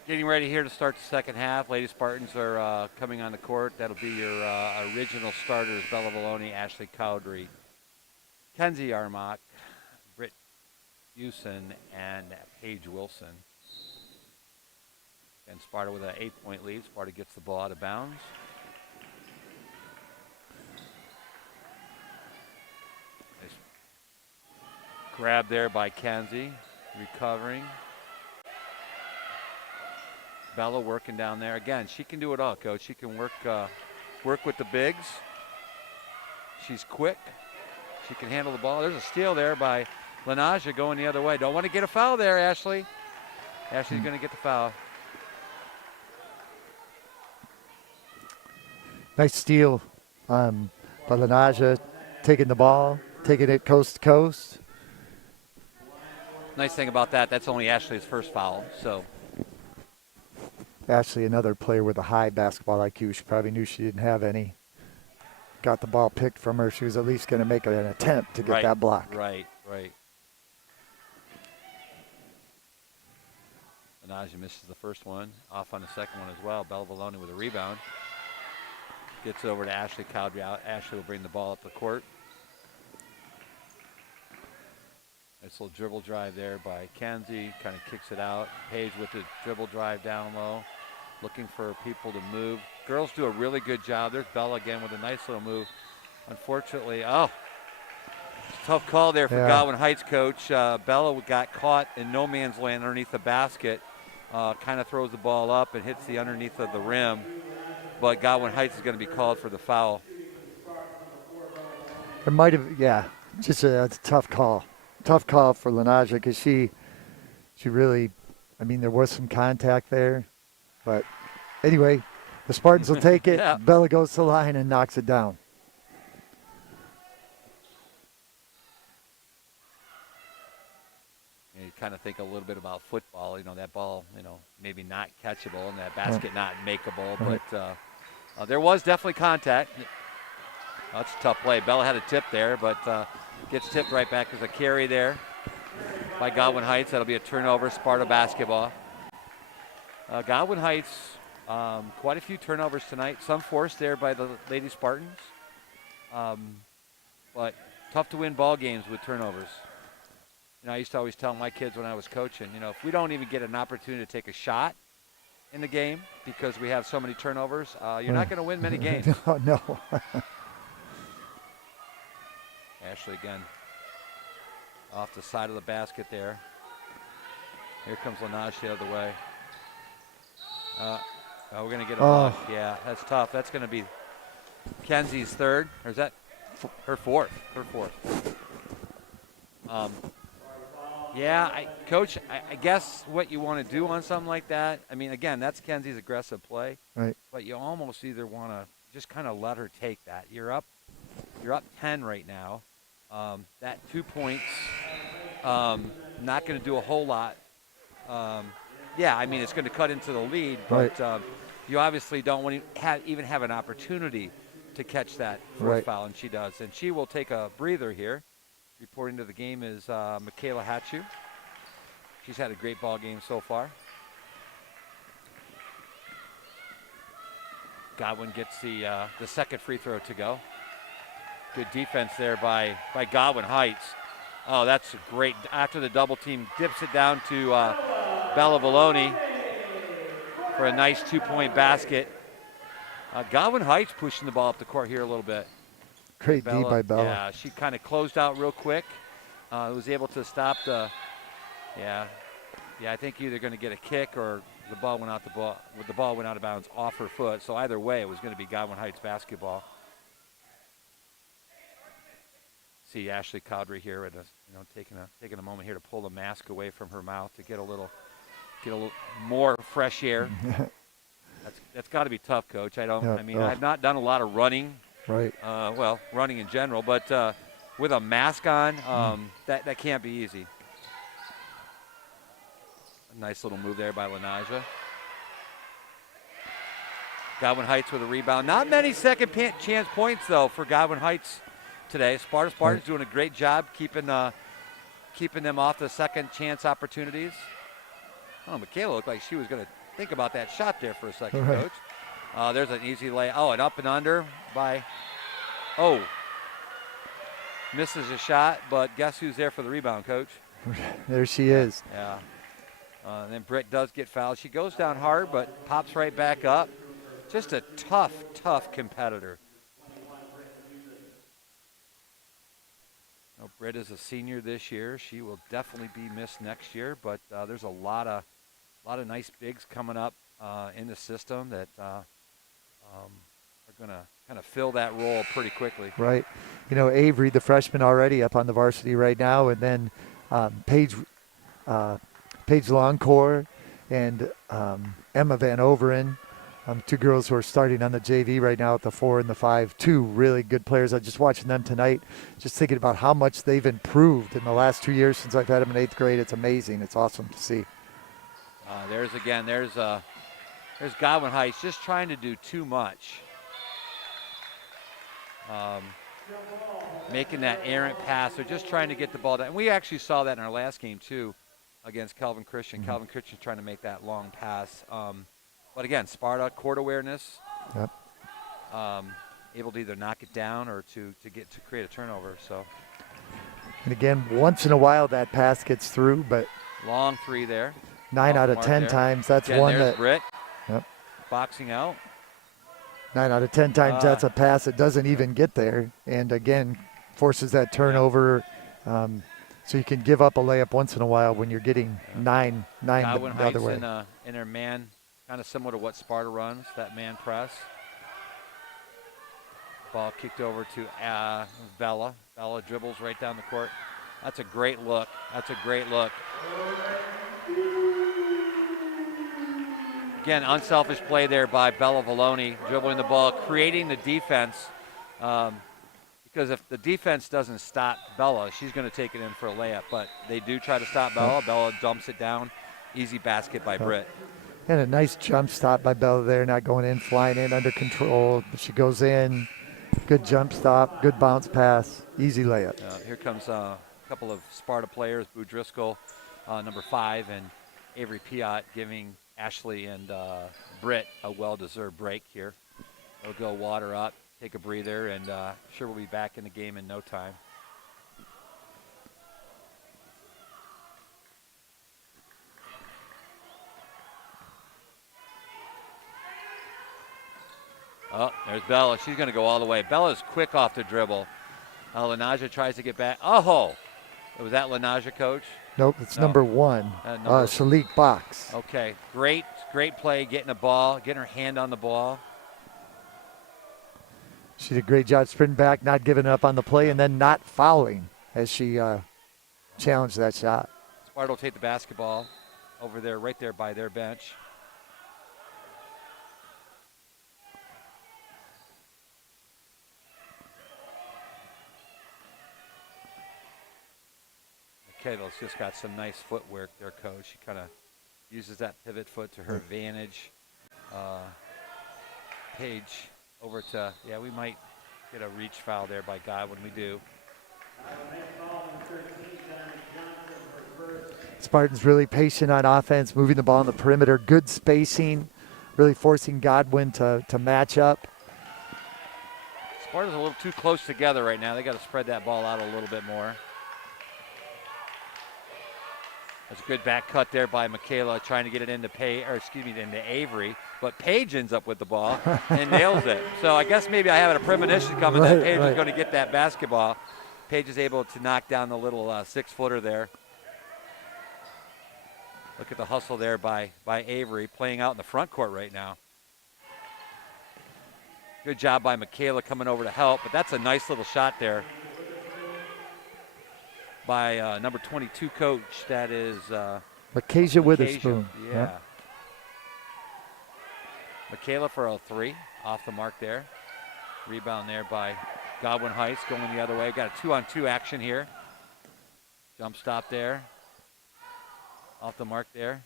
Getting ready here to start the second half. Lady Spartans are coming on the court. That'll be your original starters: Bella Valoni, Ashley Cowdery, Kenzie Armock, Britt Hewson, and Paige Wilson. And Sparta with an 8-point lead. Sparta gets the ball out of bounds. Nice grab there by Kenzie, recovering. Bella working down there. Again, she can do it all, Coach. She can work with the bigs. She's quick. She can handle the ball. There's a steal there by Lenaja going the other way. Don't want to get a foul there, Ashley. Ashley's going to get the foul. Nice steal by Lenaja, taking the ball, taking it coast to coast. Nice thing about that, that's only Ashley's first foul, so. Ashley, another player with a high basketball IQ. She probably knew she didn't have any. Got the ball picked from her. She was at least going to make an attempt to get that block. Right. Lenaja misses the first one. Off on the second one as well. Bella Valoni with a rebound. Gets it over to Ashley Cowdery. Ashley will bring the ball up the court. Nice little dribble drive there by Kenzie. Kind of kicks it out. Paige with the dribble drive down low. Looking for people to move. Girls do a really good job. There's Bella again with a nice little move. Unfortunately, it's a tough call there for Godwin Heights, Coach. Bella got caught in no man's land underneath the basket. Kind of throws the ball up and hits the underneath of the rim. But Godwin Heights is going to be called for the foul. It might have, just a tough call. Tough call for Lenaja because she really, there was some contact there. But anyway, the Spartans will take it. Yeah. Bella goes to the line and knocks it down. You kind of think a little bit about football. That ball, maybe not catchable and that basket not makeable. But there was definitely contact. That's a tough play. Bella had a tip there, but gets tipped right back. There's a carry there by Godwin Heights. That'll be a turnover, Sparta basketball. Godwin Heights, quite a few turnovers tonight. Some forced there by the Lady Spartans. But tough to win ball games with turnovers. I used to always tell my kids when I was coaching, if we don't even get an opportunity to take a shot in the game because we have so many turnovers, you're not going to win many games. No. Ashley again off the side of the basket there. Here comes Lenaja the other way. We're going to get a block. Yeah, that's tough. That's going to be Kenzie's third. Or is that her fourth? Her fourth. Coach, I guess what you want to do on something like that, again, that's Kenzie's aggressive play. Right. But you almost either want to just kind of let her take that. You're up 10 right now. That 2 points, not going to do a whole lot. It's going to cut into the lead, but you obviously don't want to even have an opportunity to catch that fourth foul, and she does. And she will take a breather here. Reporting to the game is Michaela Hatchu. She's had a great ball game so far. Godwin gets the second free throw to go. Good defense there by Godwin Heights. Oh, that's great. After the double team, dips it down to Bella Valoni for a nice 2-point basket. Godwin Heights pushing the ball up the court here a little bit. Great D by Bella. Yeah, she kind of closed out real quick. Was able to stop the. I think either going to get a kick or the ball went out of bounds off her foot. So either way, it was going to be Godwin Heights basketball. See Ashley Cowdery here with us, taking a moment here to pull the mask away from her mouth to get a little more fresh air. That's got to be tough, Coach. I've not done a lot of running. Right. Running in general, but with a mask on, that can't be easy. A nice little move there by Lenaja. Godwin Heights with a rebound. Not many second chance points, though, for Godwin Heights today. Spartans doing a great job keeping them off the second chance opportunities. Oh, Michaela looked like she was going to think about that shot there for a second, Right. Coach. There's an easy lay. Oh, an up and under by, oh, misses a shot, but guess who's there for the rebound, Coach? There she is. Yeah. And then Britt does get fouled. She goes down hard, but pops right back up. Just a tough competitor. Britt is a senior this year. She will definitely be missed next year, but there's a lot of nice bigs coming up in the system that are going to kind of fill that role pretty quickly. Right. You know, Avery, the freshman, already up on the varsity right now, and then Paige Longcore and Emma Van Overen, two girls who are starting on the JV right now at the 4 and the 5. Two really good players. I was just watching them tonight, just thinking about how much they've improved in the last 2 years since I've had them in 8th grade. It's amazing. It's awesome to see. There's Godwin Heights just trying to do too much. Making that errant pass. They're just trying to get the ball down. And we actually saw that in our last game, too, against Calvin Christian. Mm-hmm. Calvin Christian trying to make that long pass. But again, Sparta, court awareness. Yep. Able to either knock it down or to create a turnover. So. And again, once in a while that pass gets through, but Long three there. 9 out of 10 there. times, that's Again, one there's that. Britt. Yep. Boxing out. 9 out of 10 times that's a pass that doesn't even get there, and again forces that turnover. So you can give up a layup once in a while when you're getting nine Godwin the other Heights way. in her man, kind of similar to what Sparta runs, that man press. Ball kicked over to Bella. Bella dribbles right down the court. That's a great look. Again, unselfish play there by Bella Valoni, dribbling the ball, creating the defense. Because if the defense doesn't stop Bella, she's going to take it in for a layup. But they do try to stop Bella. Bella dumps it down. Easy basket by Britt. And a nice jump stop by Bella there, not going in, flying in under control. She goes in. Good jump stop, good bounce pass, easy layup. Here comes a couple of Sparta players, Boo Driscoll, number 5, and Avery Piot giving Ashley and Britt a well-deserved break here. They'll go water up, take a breather, and sure we'll be back in the game in no time. Oh, there's Bella. She's going to go all the way. Bella's quick off the dribble. Lenaja tries to get back. Oh, was that Lenaja, Coach? Nope, it's number 1, Shalik Box. Okay, great play, getting the ball, getting her hand on the ball. She did a great job sprinting back, not giving up on the play, and then not fouling as she challenged that shot. Sparta will take the basketball over there, right there by their bench. Michaela's just got some nice footwork there, Coach. She kind of uses that pivot foot to her advantage. Paige over to, we might get a reach foul there by Godwin. We do. Spartans really patient on offense, moving the ball on the perimeter, good spacing, really forcing Godwin to match up. Sparta's a little too close together right now. They got to spread that ball out a little bit more. That's a good back cut there by Michaela, trying to get it into into Avery. But Paige ends up with the ball and nails it. So I guess maybe I have a premonition coming that Paige is going to get that basketball. Paige is able to knock down the little 6-footer there. Look at the hustle there by Avery, playing out in the front court right now. Good job by Michaela coming over to help, but that's a nice little shot there by number 22 coach. That is Lakeisha Witherspoon. Yeah. Yep. Michaela for a 3 off the mark there. Rebound there by Godwin Heights going the other way. Got a 2-on-2 action here. Jump stop there. Off the mark there.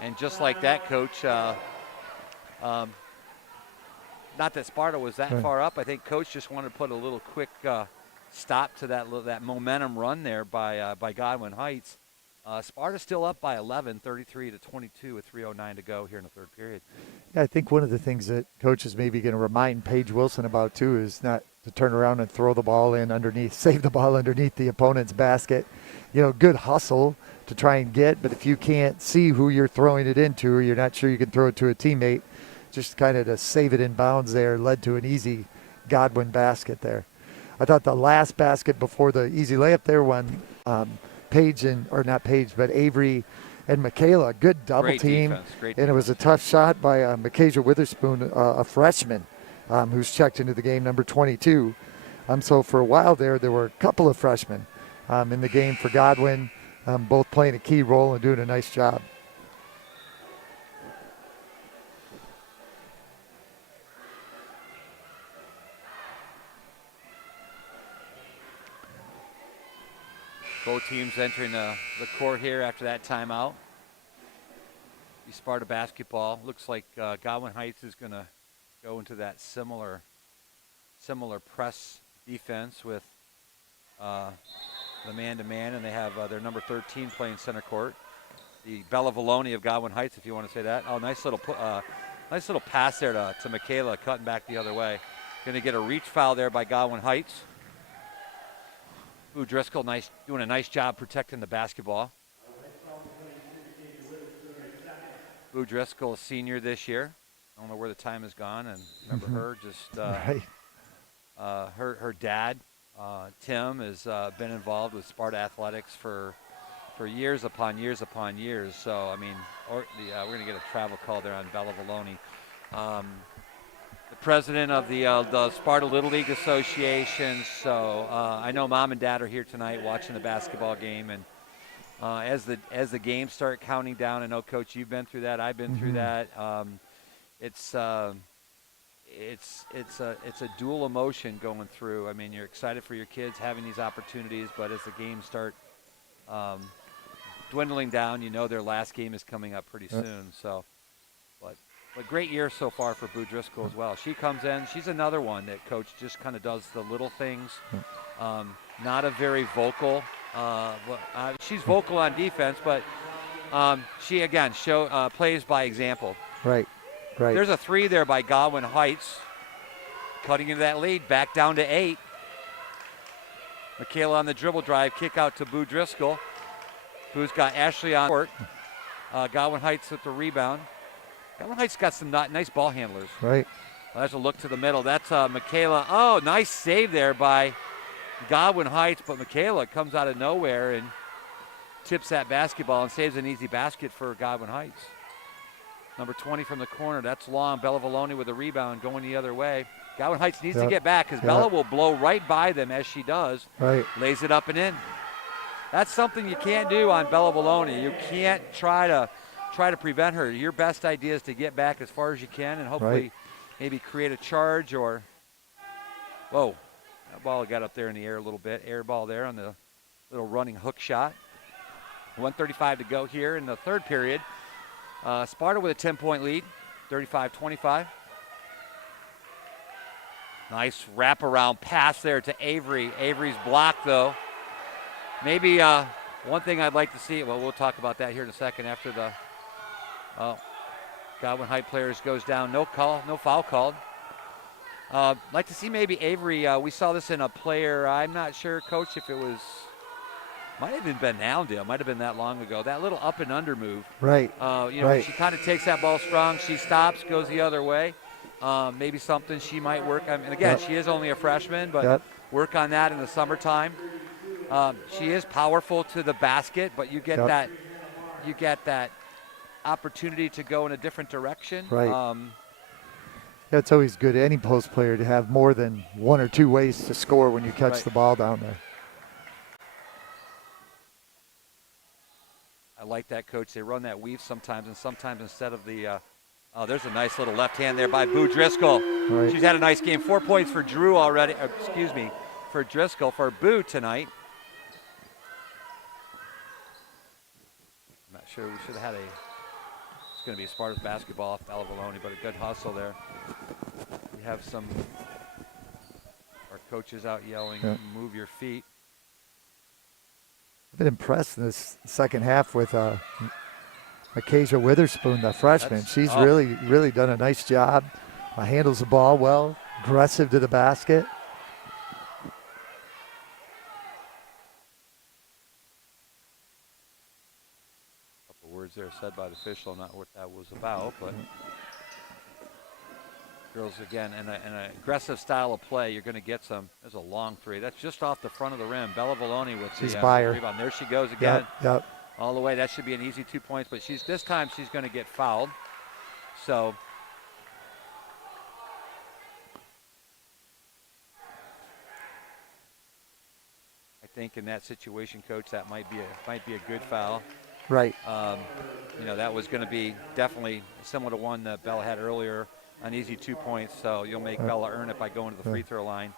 And just like that, Coach, not that Sparta was that far up. I think Coach just wanted to put a little quick stop to that momentum run there by Godwin Heights. Sparta's still up by 11, 33-22 with 3:09 to go here in the third period. Yeah, I think one of the things that coach is maybe going to remind Paige Wilson about too is not to turn around and throw the ball in underneath, save the ball underneath the opponent's basket. Good hustle to try and get, but if you can't see who you're throwing it into, or you're not sure you can throw it to a teammate, just kind of to save it in bounds there led to an easy Godwin basket there. I thought the last basket before the easy layup there when Avery and Michaela, good double Great team. Defense, great and it was a tough shot by Micaiah Witherspoon, a freshman who's checked into the game, number 22. So for a while there were a couple of freshmen in the game for Godwin, both playing a key role and doing a nice job. Both teams entering the court here after that timeout. The Sparta basketball looks like Godwin Heights is going to go into that similar press defense with the man-to-man, and they have their number 13 playing center court. The Bella Valoni of Godwin Heights, if you want to say that. Oh, nice little pass there to Michaela, cutting back the other way. Going to get a reach foul there by Godwin Heights. Boo Driscoll, doing a nice job protecting the basketball. Boo Driscoll, a senior this year. I don't know where the time has gone, and remember her just Right. her dad, Tim, has been involved with Sparta athletics for years upon years upon years. So I mean, we're going to get a travel call there on Bella Valoni. The president of the Sparta Little League Association. So I know Mom and Dad are here tonight watching the basketball game, and as the games start counting down, I know, Coach, you've been through that. I've been through that. It's a dual emotion going through. I mean, you're excited for your kids having these opportunities, but as the games start dwindling down, their last game is coming up pretty soon. So, but great year so far for Boo Driscoll as well. She comes in. She's another one that Coach just kind of does the little things. Not a very vocal. She's vocal on defense, but she again plays by example. Right. There's a three there by Godwin Heights, cutting into that lead, back down to 8. Michaela on the dribble drive, kick out to Boo Driscoll, who's got Ashley on court. Godwin Heights with the rebound. Godwin Heights got some nice ball handlers. Right. Well, that's a look to the middle. That's Michaela. Oh, nice save there by Godwin Heights, but Michaela comes out of nowhere and tips that basketball and saves an easy basket for Godwin Heights. Number 20 from the corner. That's long. Bella Valoni with a rebound going the other way. Godwin Heights needs to get back because Bella will blow right by them as she does. Right. Lays it up and in. That's something you can't do on Bella Valoni. You can't try to prevent her. Your best idea is to get back as far as you can and hopefully maybe create a charge or – whoa. That ball got up there in the air a little bit. Air ball there on the little running hook shot. 1:35 to go here in the third period. Sparta with a 10-point lead, 35-25. Nice wraparound pass there to Avery. Avery's blocked, though. Maybe one thing I'd like to see, well, we'll talk about that here in a second after the Godwin Heights players goes down. No foul called. Like to see maybe Avery, we saw this in a player, I'm not sure, Coach, if it was, might have even been Allendale, might have been that long ago. That little up and under move. Right. When she kind of takes that ball strong, she stops, goes the other way. Maybe something she might work on. And again, she is only a freshman, but work on that in the summertime. She is powerful to the basket, but you get that opportunity to go in a different direction. Right. It's always good, any post player, to have more than one or two ways to score when you catch the ball down there. I like that, Coach. They run that weave sometimes, and sometimes instead of the there's a nice little left hand there by Boo Driscoll. Right. She's had a nice game. 4 points for Drew already. For Driscoll. For Boo tonight. I'm not sure. We should have had it's going to be Sparta's basketball off Bella Valoni, but a good hustle there. We have our Coaches out yelling, Yeah. move your feet. I've been impressed in this second half with Acacia Witherspoon, the freshman. She's really done a nice job. Handles the ball well, aggressive to the basket. A couple words there said by the official, not what that was about, but girls again in an aggressive style of play. You're going to get some. There's a long three. That's just off the front of the rim. Bella Valoni with the rebound. There she goes again. Yep. All the way. That should be an easy 2 points, but this time she's going to get fouled. So I think in that situation, Coach, that might be a good foul. Right. That was going to be definitely similar to one that Bella had earlier, an easy 2 points. So you'll make Bella earn it by going to the free throw line,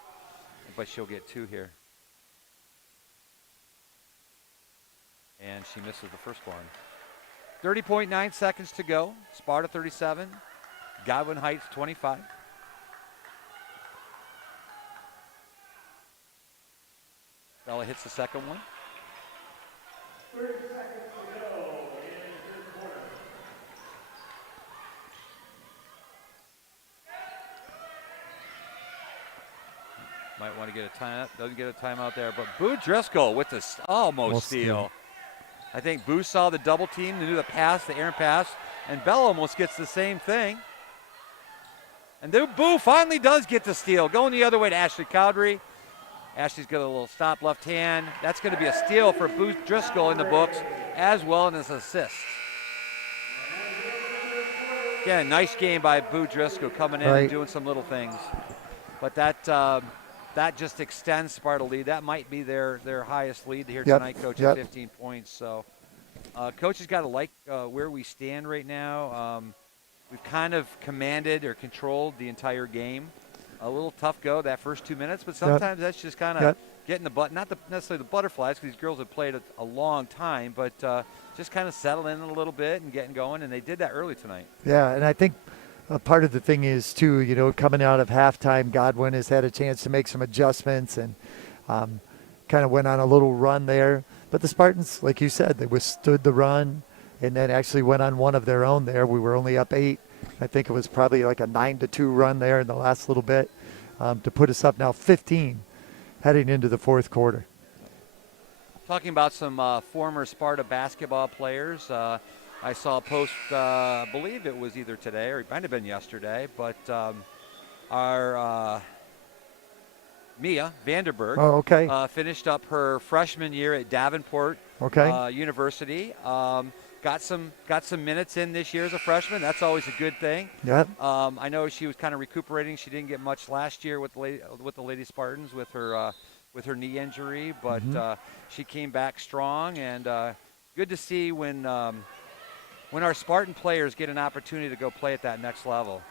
but she'll get 2 here. And she misses the first one. 30.9 seconds to go. Sparta 37, Godwin Heights 25. Bella hits the second one. 30 seconds to go in the third quarter. Might want to get a timeout. Doesn't get a timeout there, but Boo Driscoll with the almost steal. I think Boo saw the double team, knew the pass, the errant pass, and Bell almost gets the same thing. And then Boo finally does get the steal, going the other way to Ashley Cowdery. Ashley's got a little stop left hand. That's going to be a steal for Boo Driscoll in the books, as well as an assist. Again, nice game by Boo Driscoll coming in and doing some little things. But that just extends Sparta lead. That might be their highest lead here tonight, Coach, at 15 points. So Coach has got to like where we stand right now. We've kind of commanded or controlled the entire game. A little tough go that first 2 minutes, but sometimes that's just kind of getting the butt, not necessarily the butterflies, because these girls have played a long time, but just kind of settling in a little bit and getting going, and they did that early tonight. Yeah, and I think part of the thing is, too, coming out of halftime, Godwin has had a chance to make some adjustments and kind of went on a little run there. But the Spartans, like you said, they withstood the run and then actually went on one of their own there. We were only up 8. I think it was probably like a 9-2 run there in the last little bit to put us up now 15 heading into the fourth quarter. Talking about some former Sparta basketball players, I saw a post, I believe it was either today or it might have been yesterday, but our Mia Vanderberg finished up her freshman year at Davenport University. Got some minutes in this year as a freshman. That's always a good thing. Yeah. I know she was kind of recuperating. She didn't get much last year with the Lady Spartans with her knee injury, but she came back strong, and good to see when our Spartan players get an opportunity to go play at that next level.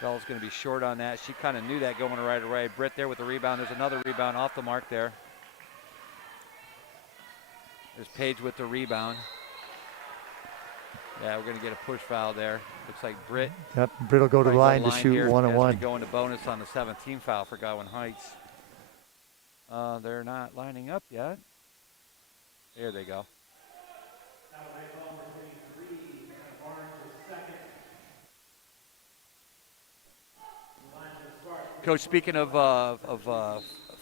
Bella's going to be short on that. She kind of knew that going right away. Britt there with the rebound. There's another rebound off the mark there. There's Paige with the rebound. Yeah, we're going to get a push foul there. Looks like Britt. Yep, Britt will go to the line to shoot 1-on-1. Going to bonus on the 17th foul for Godwin Heights. They're not lining up yet. There they go. Coach, speaking of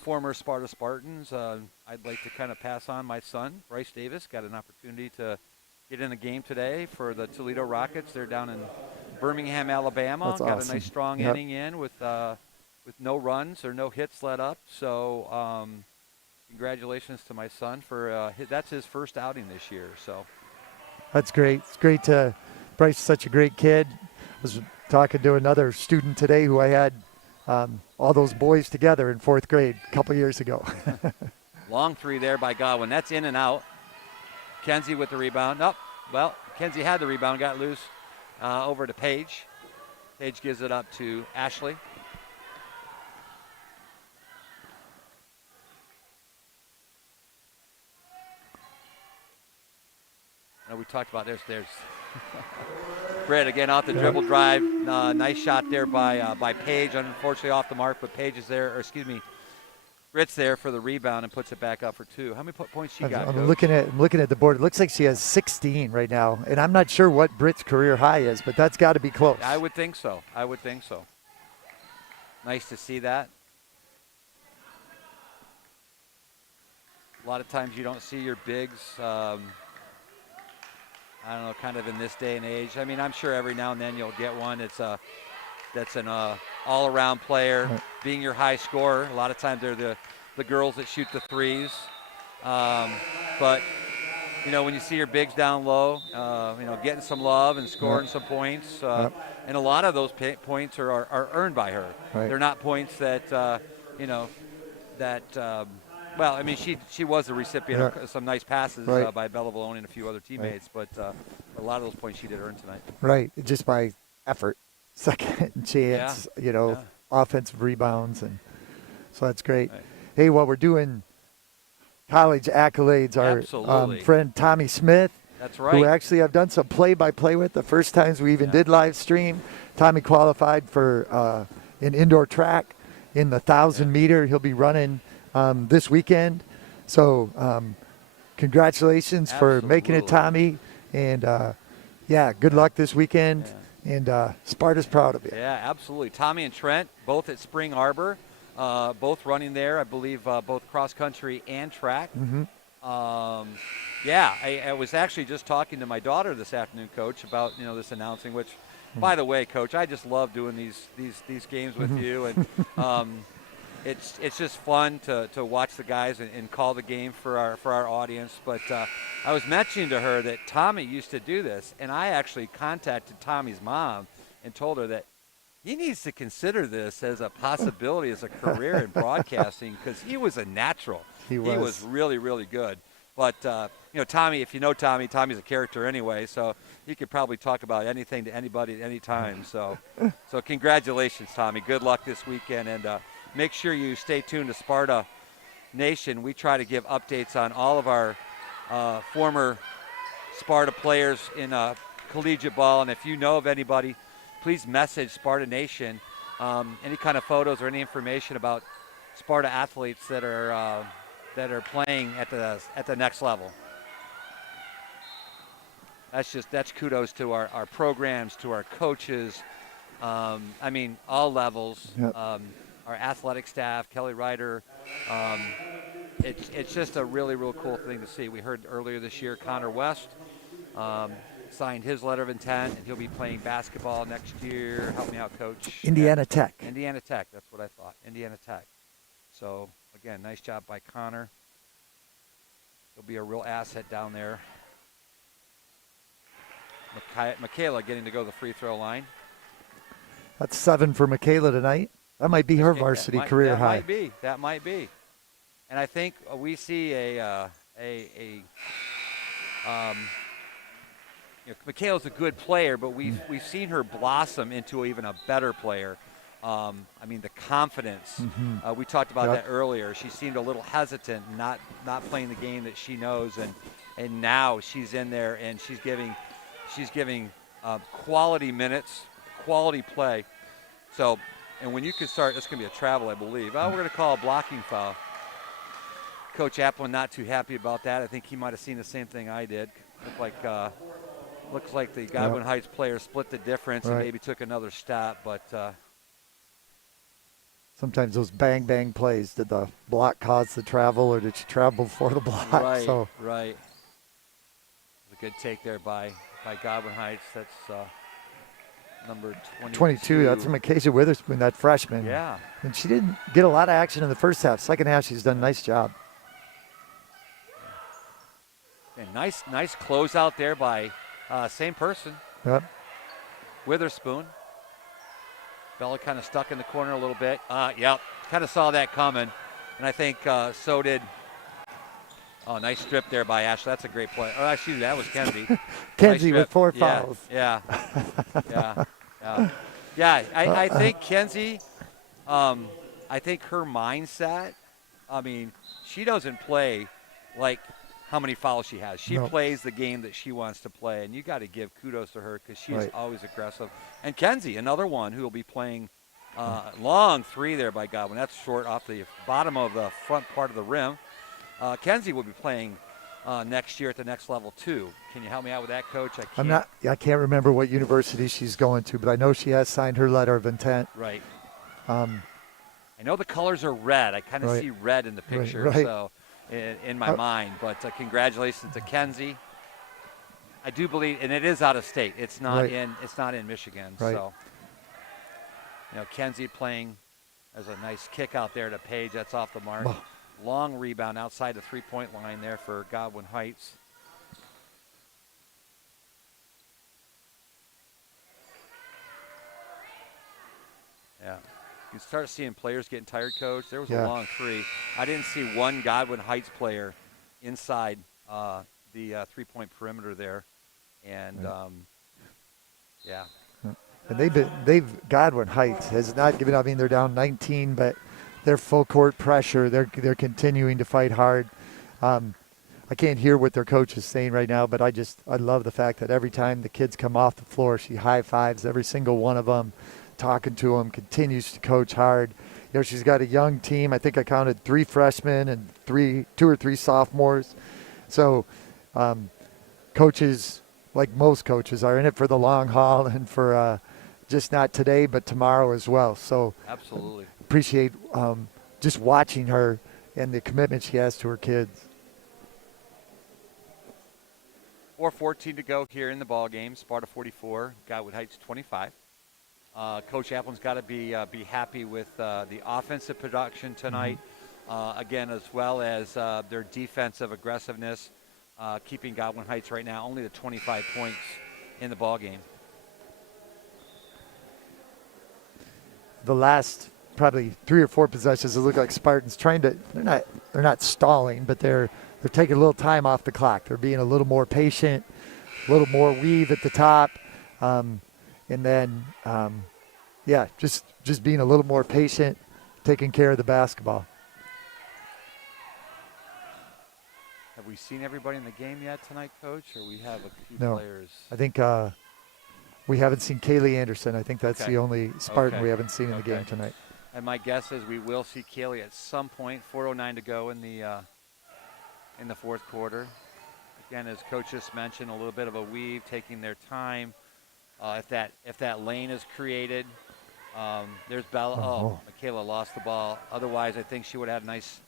former Sparta Spartans, I'd like to kind of pass on my son, Bryce Davis. Got an opportunity to get in the game today for the Toledo Rockets. They're down in Birmingham, Alabama. That's got awesome. a nice strong inning in with no runs or no hits let up. So congratulations to my son for that's his first outing this year. So that's great. It's great to Bryce is such a great kid. I was talking to another student today who I had all those boys together in 4th grade a couple years ago. Long three there by Godwin. That's in and out. Kenzie with the rebound. Well, Kenzie had the rebound, got loose over to Paige. Paige gives it up to Ashley. We talked about there's Britt again off the dribble drive. Nice shot there by Paige. Unfortunately off the mark, but Paige is there, or excuse me, Britt's there for the rebound and puts it back up for 2. How many points she got, I'm Coach? looking at the board. It looks like she has 16 right now, and I'm not sure what Britt's career high is, but that's got to be close. I would think so. Nice to see that. A lot of times you don't see your bigs, I don't know, kind of in this day and age. I mean, I'm sure every now and then you'll get one. That's an all-around player, Right. being your high scorer. A lot of times they're the girls that shoot the threes. But, you know, when you see your bigs down low, you know, getting some love and scoring some points, and a lot of those points are earned by her. Right. They're not points that, you know, that well, I mean, she was the recipient of some nice passes by Bella Valone and a few other teammates, but a lot of those points she did earn tonight. Right, just by effort. Second chance, you know, offensive rebounds, and so that's great. Right. Hey, while we're doing college accolades, our friend Tommy Smith, that's right, who actually I've done some play-by-play with the first times we even did live stream. Tommy qualified for an indoor track in the 1,000 meter. He'll be running this weekend. So congratulations for making it, Tommy. And good luck this weekend. Yeah. And Sparta's proud of you. Yeah, absolutely. Tommy and Trent, both at Spring Arbor, both running there, I believe, both cross country and track. Mm-hmm. I was actually just talking to my daughter this afternoon, Coach, about, you know, this announcing, which, by the way, Coach, I just love doing these games with you, and it's just fun to watch the guys and call the game for our audience. But I was mentioning to her that Tommy used to do this, and I actually contacted Tommy's mom and told her that he needs to consider this as a possibility as a career in broadcasting, because he was a natural. He was really, really good. But, you know, Tommy, if you know Tommy, Tommy's a character anyway, so he could probably talk about anything to anybody at any time. So congratulations, Tommy. Good luck this weekend, and make sure you stay tuned to Sparta Nation. We try to give updates on all of our former Sparta players in collegiate ball, and if you know of anybody, please message Sparta Nation, any kind of photos or any information about Sparta athletes that are playing at the next level. That's kudos to our programs, to our coaches. I mean, all levels. Yep. Our athletic staff, Kelly Ryder. It's just a really, real cool thing to see. We heard earlier this year Connor West signed his letter of intent, and he'll be playing basketball next year. Help me out, Coach. Indiana Tech. Indiana Tech, that's what I thought. Indiana Tech. So, again, nice job by Connor. He'll be a real asset down there. Michaela getting to go to the free throw line. That's 7 for Michaela tonight. That might be her varsity career high. That might be. And I think we see Michaela's a good player, but we've seen her blossom into even a better player. I mean, the confidence. Mm-hmm. We talked about that earlier. She seemed a little hesitant, not playing the game that she knows, and now she's in there and she's giving quality minutes, quality play. So, and when you can start, it's going to be a travel, I believe. We're going to call a blocking foul. Coach Applin not too happy about that. I think he might have seen the same thing I did. Looks like the Godwin Heights player split the difference and maybe took another step, but. Sometimes those bang plays, did the block cause the travel, or did she travel before the block? Right. Right. A good take there by Godwin Heights. That's number 22. That's Micaiah Witherspoon, that freshman. Yeah. And she didn't get a lot of action in the first half. Second half, she's done a nice job. And nice closeout there by same person. Yep. Witherspoon. Bella kind of stuck in the corner a little bit. Yep, kind of saw that coming. And I think so did. Oh, nice strip there by Ashley. That's a great play. Oh, actually, that was Kenzie. Kenzie nice with 4 fouls. Yeah. I think Kenzie, I think her mindset, I mean, she doesn't play like how many fouls she has. She No. plays the game that she wants to play, and you got to give kudos to her because she is Right. always aggressive. And Kenzie, another one who will be playing long three there by Godwin. That's short off the bottom of the front part of the rim. Kenzie will be playing next year at the next level too. Can you help me out with that, Coach? I can't remember what university she's going to, but I know she has signed her letter of intent. Right. Um, I know the colors are red. I kind of Right. see red in the picture, Right. so in my mind. But congratulations to Kenzie. I do believe, and it is out of state. It's not Right. in. It's not in Michigan. Right. So, Kenzie playing as a nice kick out there to Paige. That's off the mark. Oh. Long rebound outside the three-point line there for Godwin Heights. Yeah. You start seeing players getting tired, Coach. There was a long three. I didn't see one Godwin Heights player inside the three-point perimeter there. And, yeah. And Godwin Heights has not given up. I mean, they're down 19, but they're full court pressure. They're continuing to fight hard. I can't hear what their coach is saying right now, but I love the fact that every time the kids come off the floor, she high fives every single one of them, talking to them, continues to coach hard. She's got a young team. I think I counted 3 freshmen and 2 or 3 sophomores. So coaches, like most coaches, are in it for the long haul and for just not today, but tomorrow as well. So absolutely appreciate just watching her and the commitment she has to her kids. 4:14 to go here in the ball game. Sparta 44, Godwin Heights 25. Coach Applin's got to be happy with the offensive production tonight, again, as well as their defensive aggressiveness, keeping Godwin Heights right now only to 25 points in the ball game. The last probably 3 or 4 possessions, it look like Spartans they're not stalling, but they're taking a little time off the clock. They're being a little more patient, a little more weave at the top, and then just being a little more patient, taking care of the basketball. Have we seen everybody in the game yet tonight, Coach, or we have a few No. players? I think we haven't seen Kaylee Anderson. I think that's Okay. the only Spartan Okay. we haven't seen in the Okay. game tonight. And my guess is we will see Kaylee at some point. 4:09 to go in the fourth quarter. Again, as Coach just mentioned, a little bit of a weave, taking their time. If that lane is created, there's Bella. Oh, Michaela lost the ball. Otherwise, I think she would have had a nice.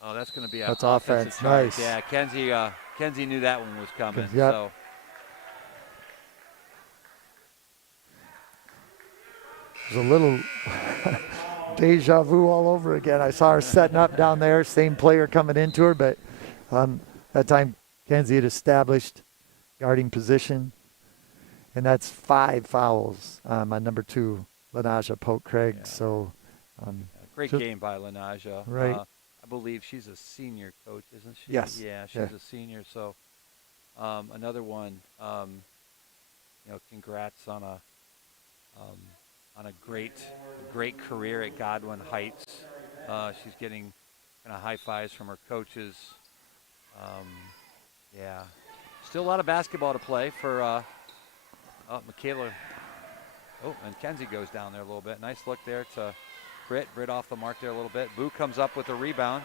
That's going to be That's offensive offense. charge. Nice. Yeah, Kenzie knew that one was coming. Yep. So. There's a little deja vu all over again. I saw her setting up down there, same player coming into her, but that time Kenzie had established guarding position, and that's 5 fouls on number 2, Lenaja Pope-Craig. Yeah. So Great game by Lenaja. Right. I believe she's a senior, Coach, isn't she? Yes. Yeah, she's Yeah. a senior. So another one. Congrats on a great career at Godwin Heights. She's getting kind of high fives from her coaches. Still a lot of basketball to play for Michaela. Oh, and Kenzie goes down there a little bit. Nice look there to Britt. Britt off the mark there a little bit. Boo comes up with a rebound.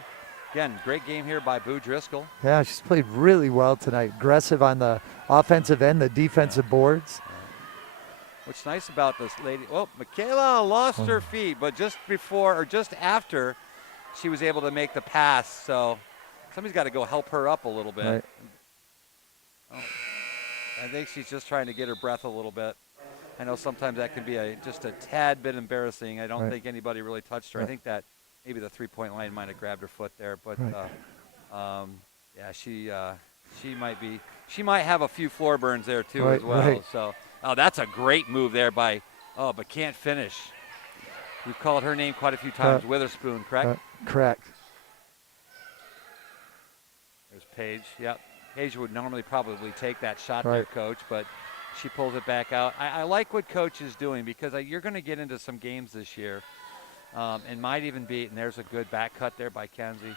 Again, great game here by Boo Driscoll. yeah, she's played really well tonight. Aggressive on the offensive end, the defensive boards. What's nice about this lady, Michaela lost her feet, but just before or just after she was able to make the pass. So somebody's got to go help her up a little bit. Right. I think she's just trying to get her breath a little bit. I know sometimes that can be just a tad bit embarrassing. I don't think anybody really touched her. I think that maybe the three-point line might have grabbed her foot there, but she might have a few floor burns there too as well. Right. So that's a great move there by but can't finish. We've called her name quite a few times. Witherspoon, correct? Correct. There's Paige. Yep. Paige would normally probably take that shot there, Coach, but she pulls it back out. I like what Coach is doing because you're going to get into some games this year and might even be, and there's a good back cut there by Kenzie.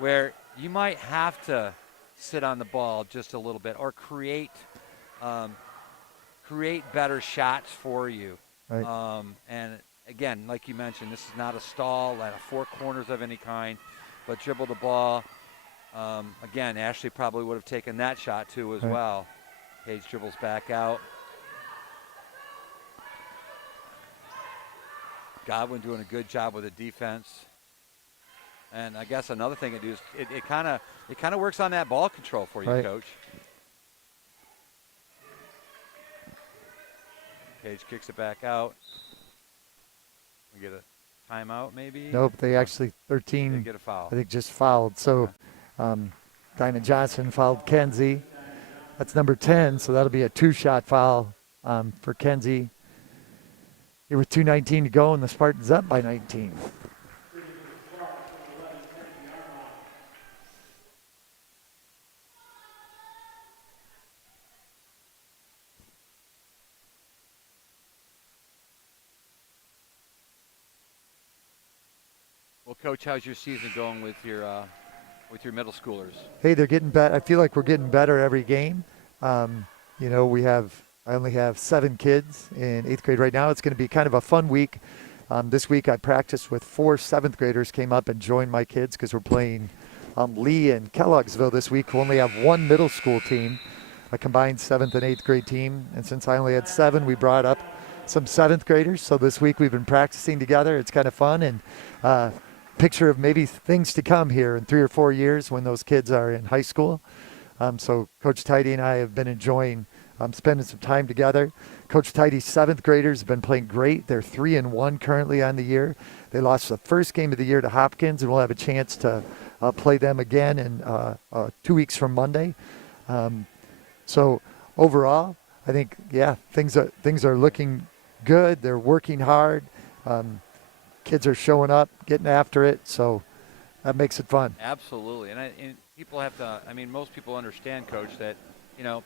where you might have to sit on the ball just a little bit or create better shots for you. Right. And again, like you mentioned, this is not a stall at four corners of any kind, but dribble the ball. Again, Ashley probably would have taken that shot too as Right. well. Paige dribbles back out. Godwin doing a good job with the defense. And I guess another thing it do is it kind of works on that ball control for you, Right. Coach. Paige kicks it back out. We get a timeout, maybe? Nope, they actually, 13, They get a foul. I think, just fouled. So Dinah Johnson fouled Kenzie. That's number 10, so that'll be a 2-shot foul for Kenzie. Here with 2:19 to go, and the Spartans up by 19. Well, Coach, how's your season going with your middle schoolers? Hey, they're getting better. I feel like we're getting better every game. You know, I only have 7 kids in 8th grade right now. It's going to be kind of a fun week. This week I practiced with 4 7th graders, came up and joined my kids because we're playing Lee and Kelloggsville this week, who only have 1 middle school team, a combined 7th and 8th grade team. And since I only had 7, we brought up some 7th graders. So this week we've been practicing together. It's kind of fun, and picture of maybe things to come here in 3 or 4 years when those kids are in high school. So Coach Tidy and I have been enjoying spending some time together. Coach Tidy's 7th graders have been playing great. They're 3-1 currently on the year. They lost the first game of the year to Hopkins, and we'll have a chance to play them again in 2 weeks from Monday. So overall, I think, yeah, things are looking good. They're working hard. Kids are showing up, getting after it, so that makes it fun. Absolutely, and people have to. I mean, most people understand, Coach, that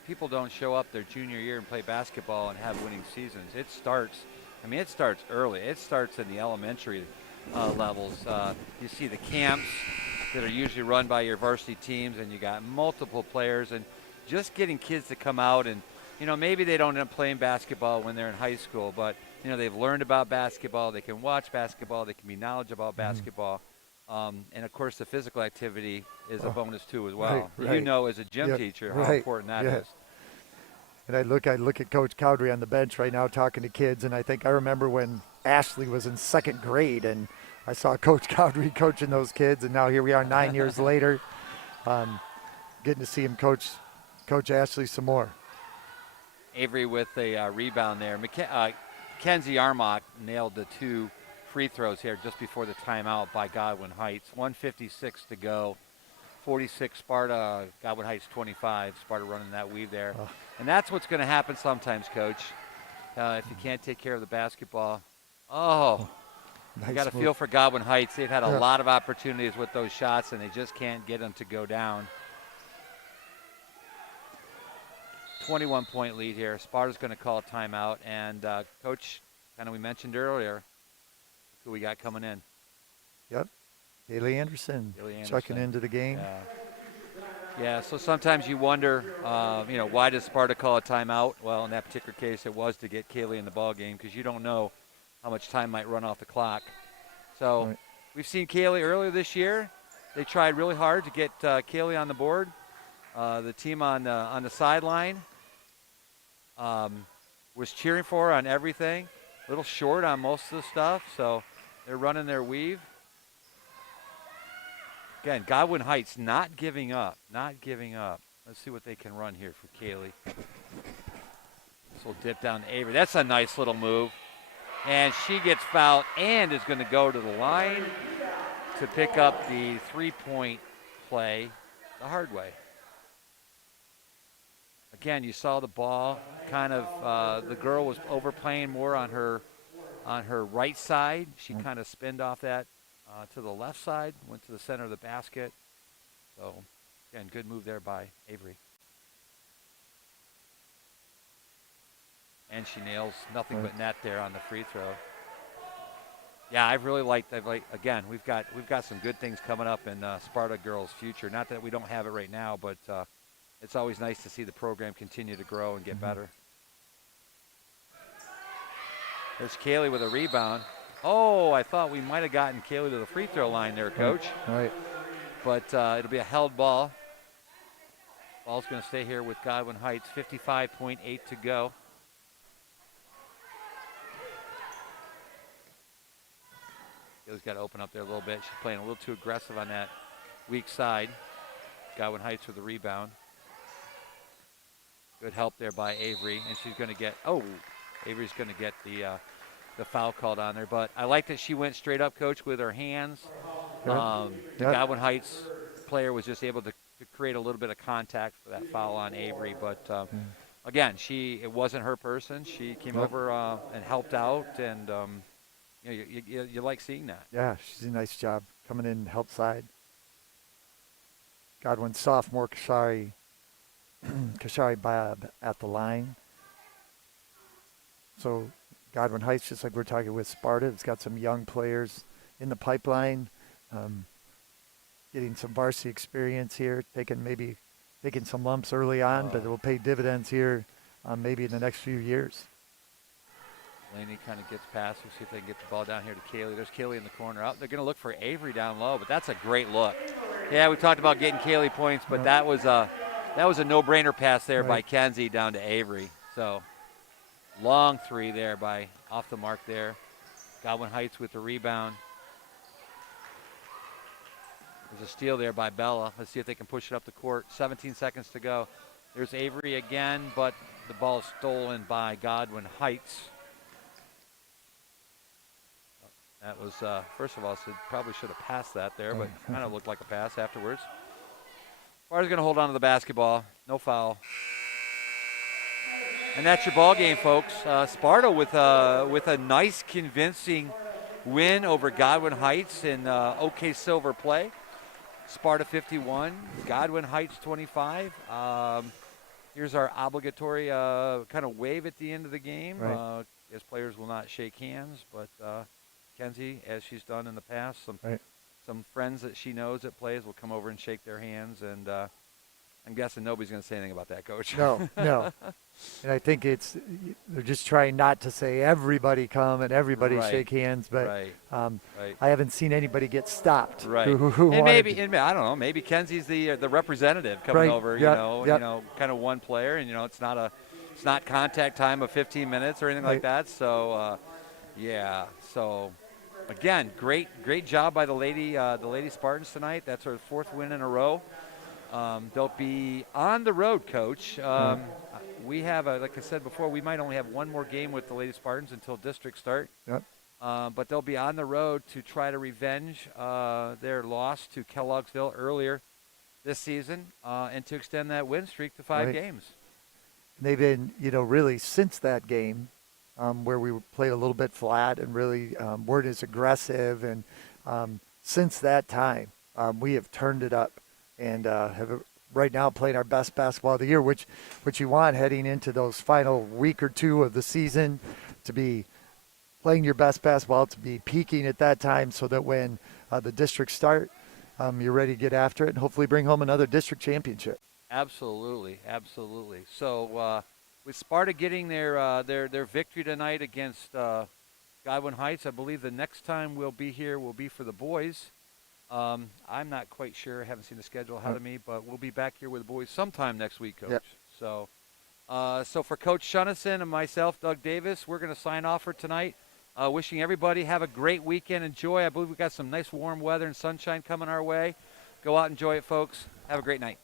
people don't show up their junior year and play basketball and have winning seasons. It starts. I mean, it starts early. It starts in the elementary levels. You see the camps that are usually run by your varsity teams, and you got multiple players, and just getting kids to come out and maybe they don't end up playing basketball when they're in high school, but they've learned about basketball. They can watch basketball. They can be knowledgeable about basketball. And, of course, the physical activity is a bonus, too, as well. Right. You know as a gym teacher how important that is. And I look at Coach Cowdery on the bench right now talking to kids, and I remember when Ashley was in 2nd grade, and I saw Coach Cowdery coaching those kids, and now here we are 9 years later, getting to see him coach Ashley some more. Avery with a rebound there. Kenzie Armock nailed the 2 free throws here just before the timeout by Godwin Heights. 1:56 to go. 46 Sparta, Godwin Heights 25. Sparta running that weave there. Oh. And that's what's going to happen sometimes, Coach. If you can't take care of the basketball. Nice you got to move. feel for Godwin Heights. They've had a lot of opportunities with those shots, and they just can't get them to go down. 21-point lead here. Sparta's going to call a timeout. And, Coach, kind of we mentioned earlier, who we got coming in. Yep. Haley Anderson checking into the game. Yeah, so sometimes you wonder, why does Sparta call a timeout? Well, in that particular case, it was to get Kaylee in the ball game because you don't know how much time might run off the clock. So we've seen Kaylee earlier this year. They tried really hard to get Kaylee on the board. The team on the sideline was cheering for her on everything. A little short on most of the stuff, so they're running their weave. Again, Godwin Heights not giving up. Let's see what they can run here for Kaylee. This will dip down to Avery. That's a nice little move. And she gets fouled and is going to go to the line to pick up the 3-point play the hard way. Again, you saw the ball kind of, the girl was overplaying more on her right side. She kind of spinned off that to the left side, went to the center of the basket. So, again, good move there by Avery. And she nails nothing but net there on the free throw. Yeah, again, we've got some good things coming up in Sparta girls' future. Not that we don't have it right now, but it's always nice to see the program continue to grow and get better. There's Kaylee with a rebound. Oh, I thought we might have gotten Kaylee to the free throw line there, Coach. All right. But it'll be a held ball. Ball's going to stay here with Godwin Heights. 55.8 to go. Kaylee's got to open up there a little bit. She's playing a little too aggressive on that weak side. Godwin Heights with the rebound. Good help there by Avery, and she's going to get. Oh, Avery's going to get the foul called on there. But I like that she went straight up, Coach, with her hands. The Godwin Heights player was just able to create a little bit of contact for that foul on Avery. But again, it wasn't her person. She came over and helped out, and you like seeing that. Yeah, she's a nice job coming in help side. Godwin sophomore Kashari Bob at the line. So Godwin Heights, just like we're talking with Sparta, it's got some young players in the pipeline, getting some varsity experience here, taking some lumps early on, but it will pay dividends here maybe in the next few years. Laney kind of gets past. We'll see if they can get the ball down here to Kaylee. There's Kaylee in the corner. They're going to look for Avery down low, but that's a great look. Yeah, we talked about getting Kaylee points, but that was a no-brainer pass there by Kenzie down to Avery. So long three there off the mark there. Godwin Heights with the rebound. There's a steal there by Bella. Let's see if they can push it up the court. 17 seconds to go. There's Avery again, but the ball is stolen by Godwin Heights. That was, first of all, probably should have passed that there, but kind of looked like a pass afterwards. Sparta's going to hold on to the basketball. No foul. And that's your ball game, folks. Sparta with a nice, convincing win over Godwin Heights in OK Silver play. Sparta 51, Godwin Heights 25. Here's our obligatory kind of wave at the end of the game. Right. As players will not shake hands, but Kenzie, as she's done in the past, some friends that she knows that plays will come over and shake their hands, and I'm guessing nobody's going to say anything about that, Coach. No. And I think they're just trying not to say everybody come and everybody shake hands, but I haven't seen anybody get stopped. Right. Who and maybe I don't know. Maybe Kenzie's the representative coming over. Kind of one player, and it's not contact time of 15 minutes or anything like that. So So again, great job by the Lady Spartans tonight. That's our fourth win in a row. They'll be on the road, Coach. We have, like I said before, we might only have one more game with the Lady Spartans until district start. Yep. But they'll be on the road to try to revenge their loss to Kelloggsville earlier this season and to extend that win streak to 5 games. They've been, really since that game where we played a little bit flat and really weren't as aggressive. And since that time, we have turned it up and have right now playing our best basketball of the year, which you want heading into those final week or two of the season, to be playing your best basketball, to be peaking at that time so that when the districts start, you're ready to get after it and hopefully bring home another district championship. Absolutely. So with Sparta getting their victory tonight against Godwin Heights, I believe the next time we'll be here will be for the boys. I'm not quite sure. I haven't seen the schedule ahead of me, but we'll be back here with the boys sometime next week, Coach. Yep. So for Coach Shunnison and myself, Doug Davis, we're going to sign off for tonight. Wishing everybody have a great weekend. Enjoy. I believe we've got some nice warm weather and sunshine coming our way. Go out and enjoy it, folks. Have a great night.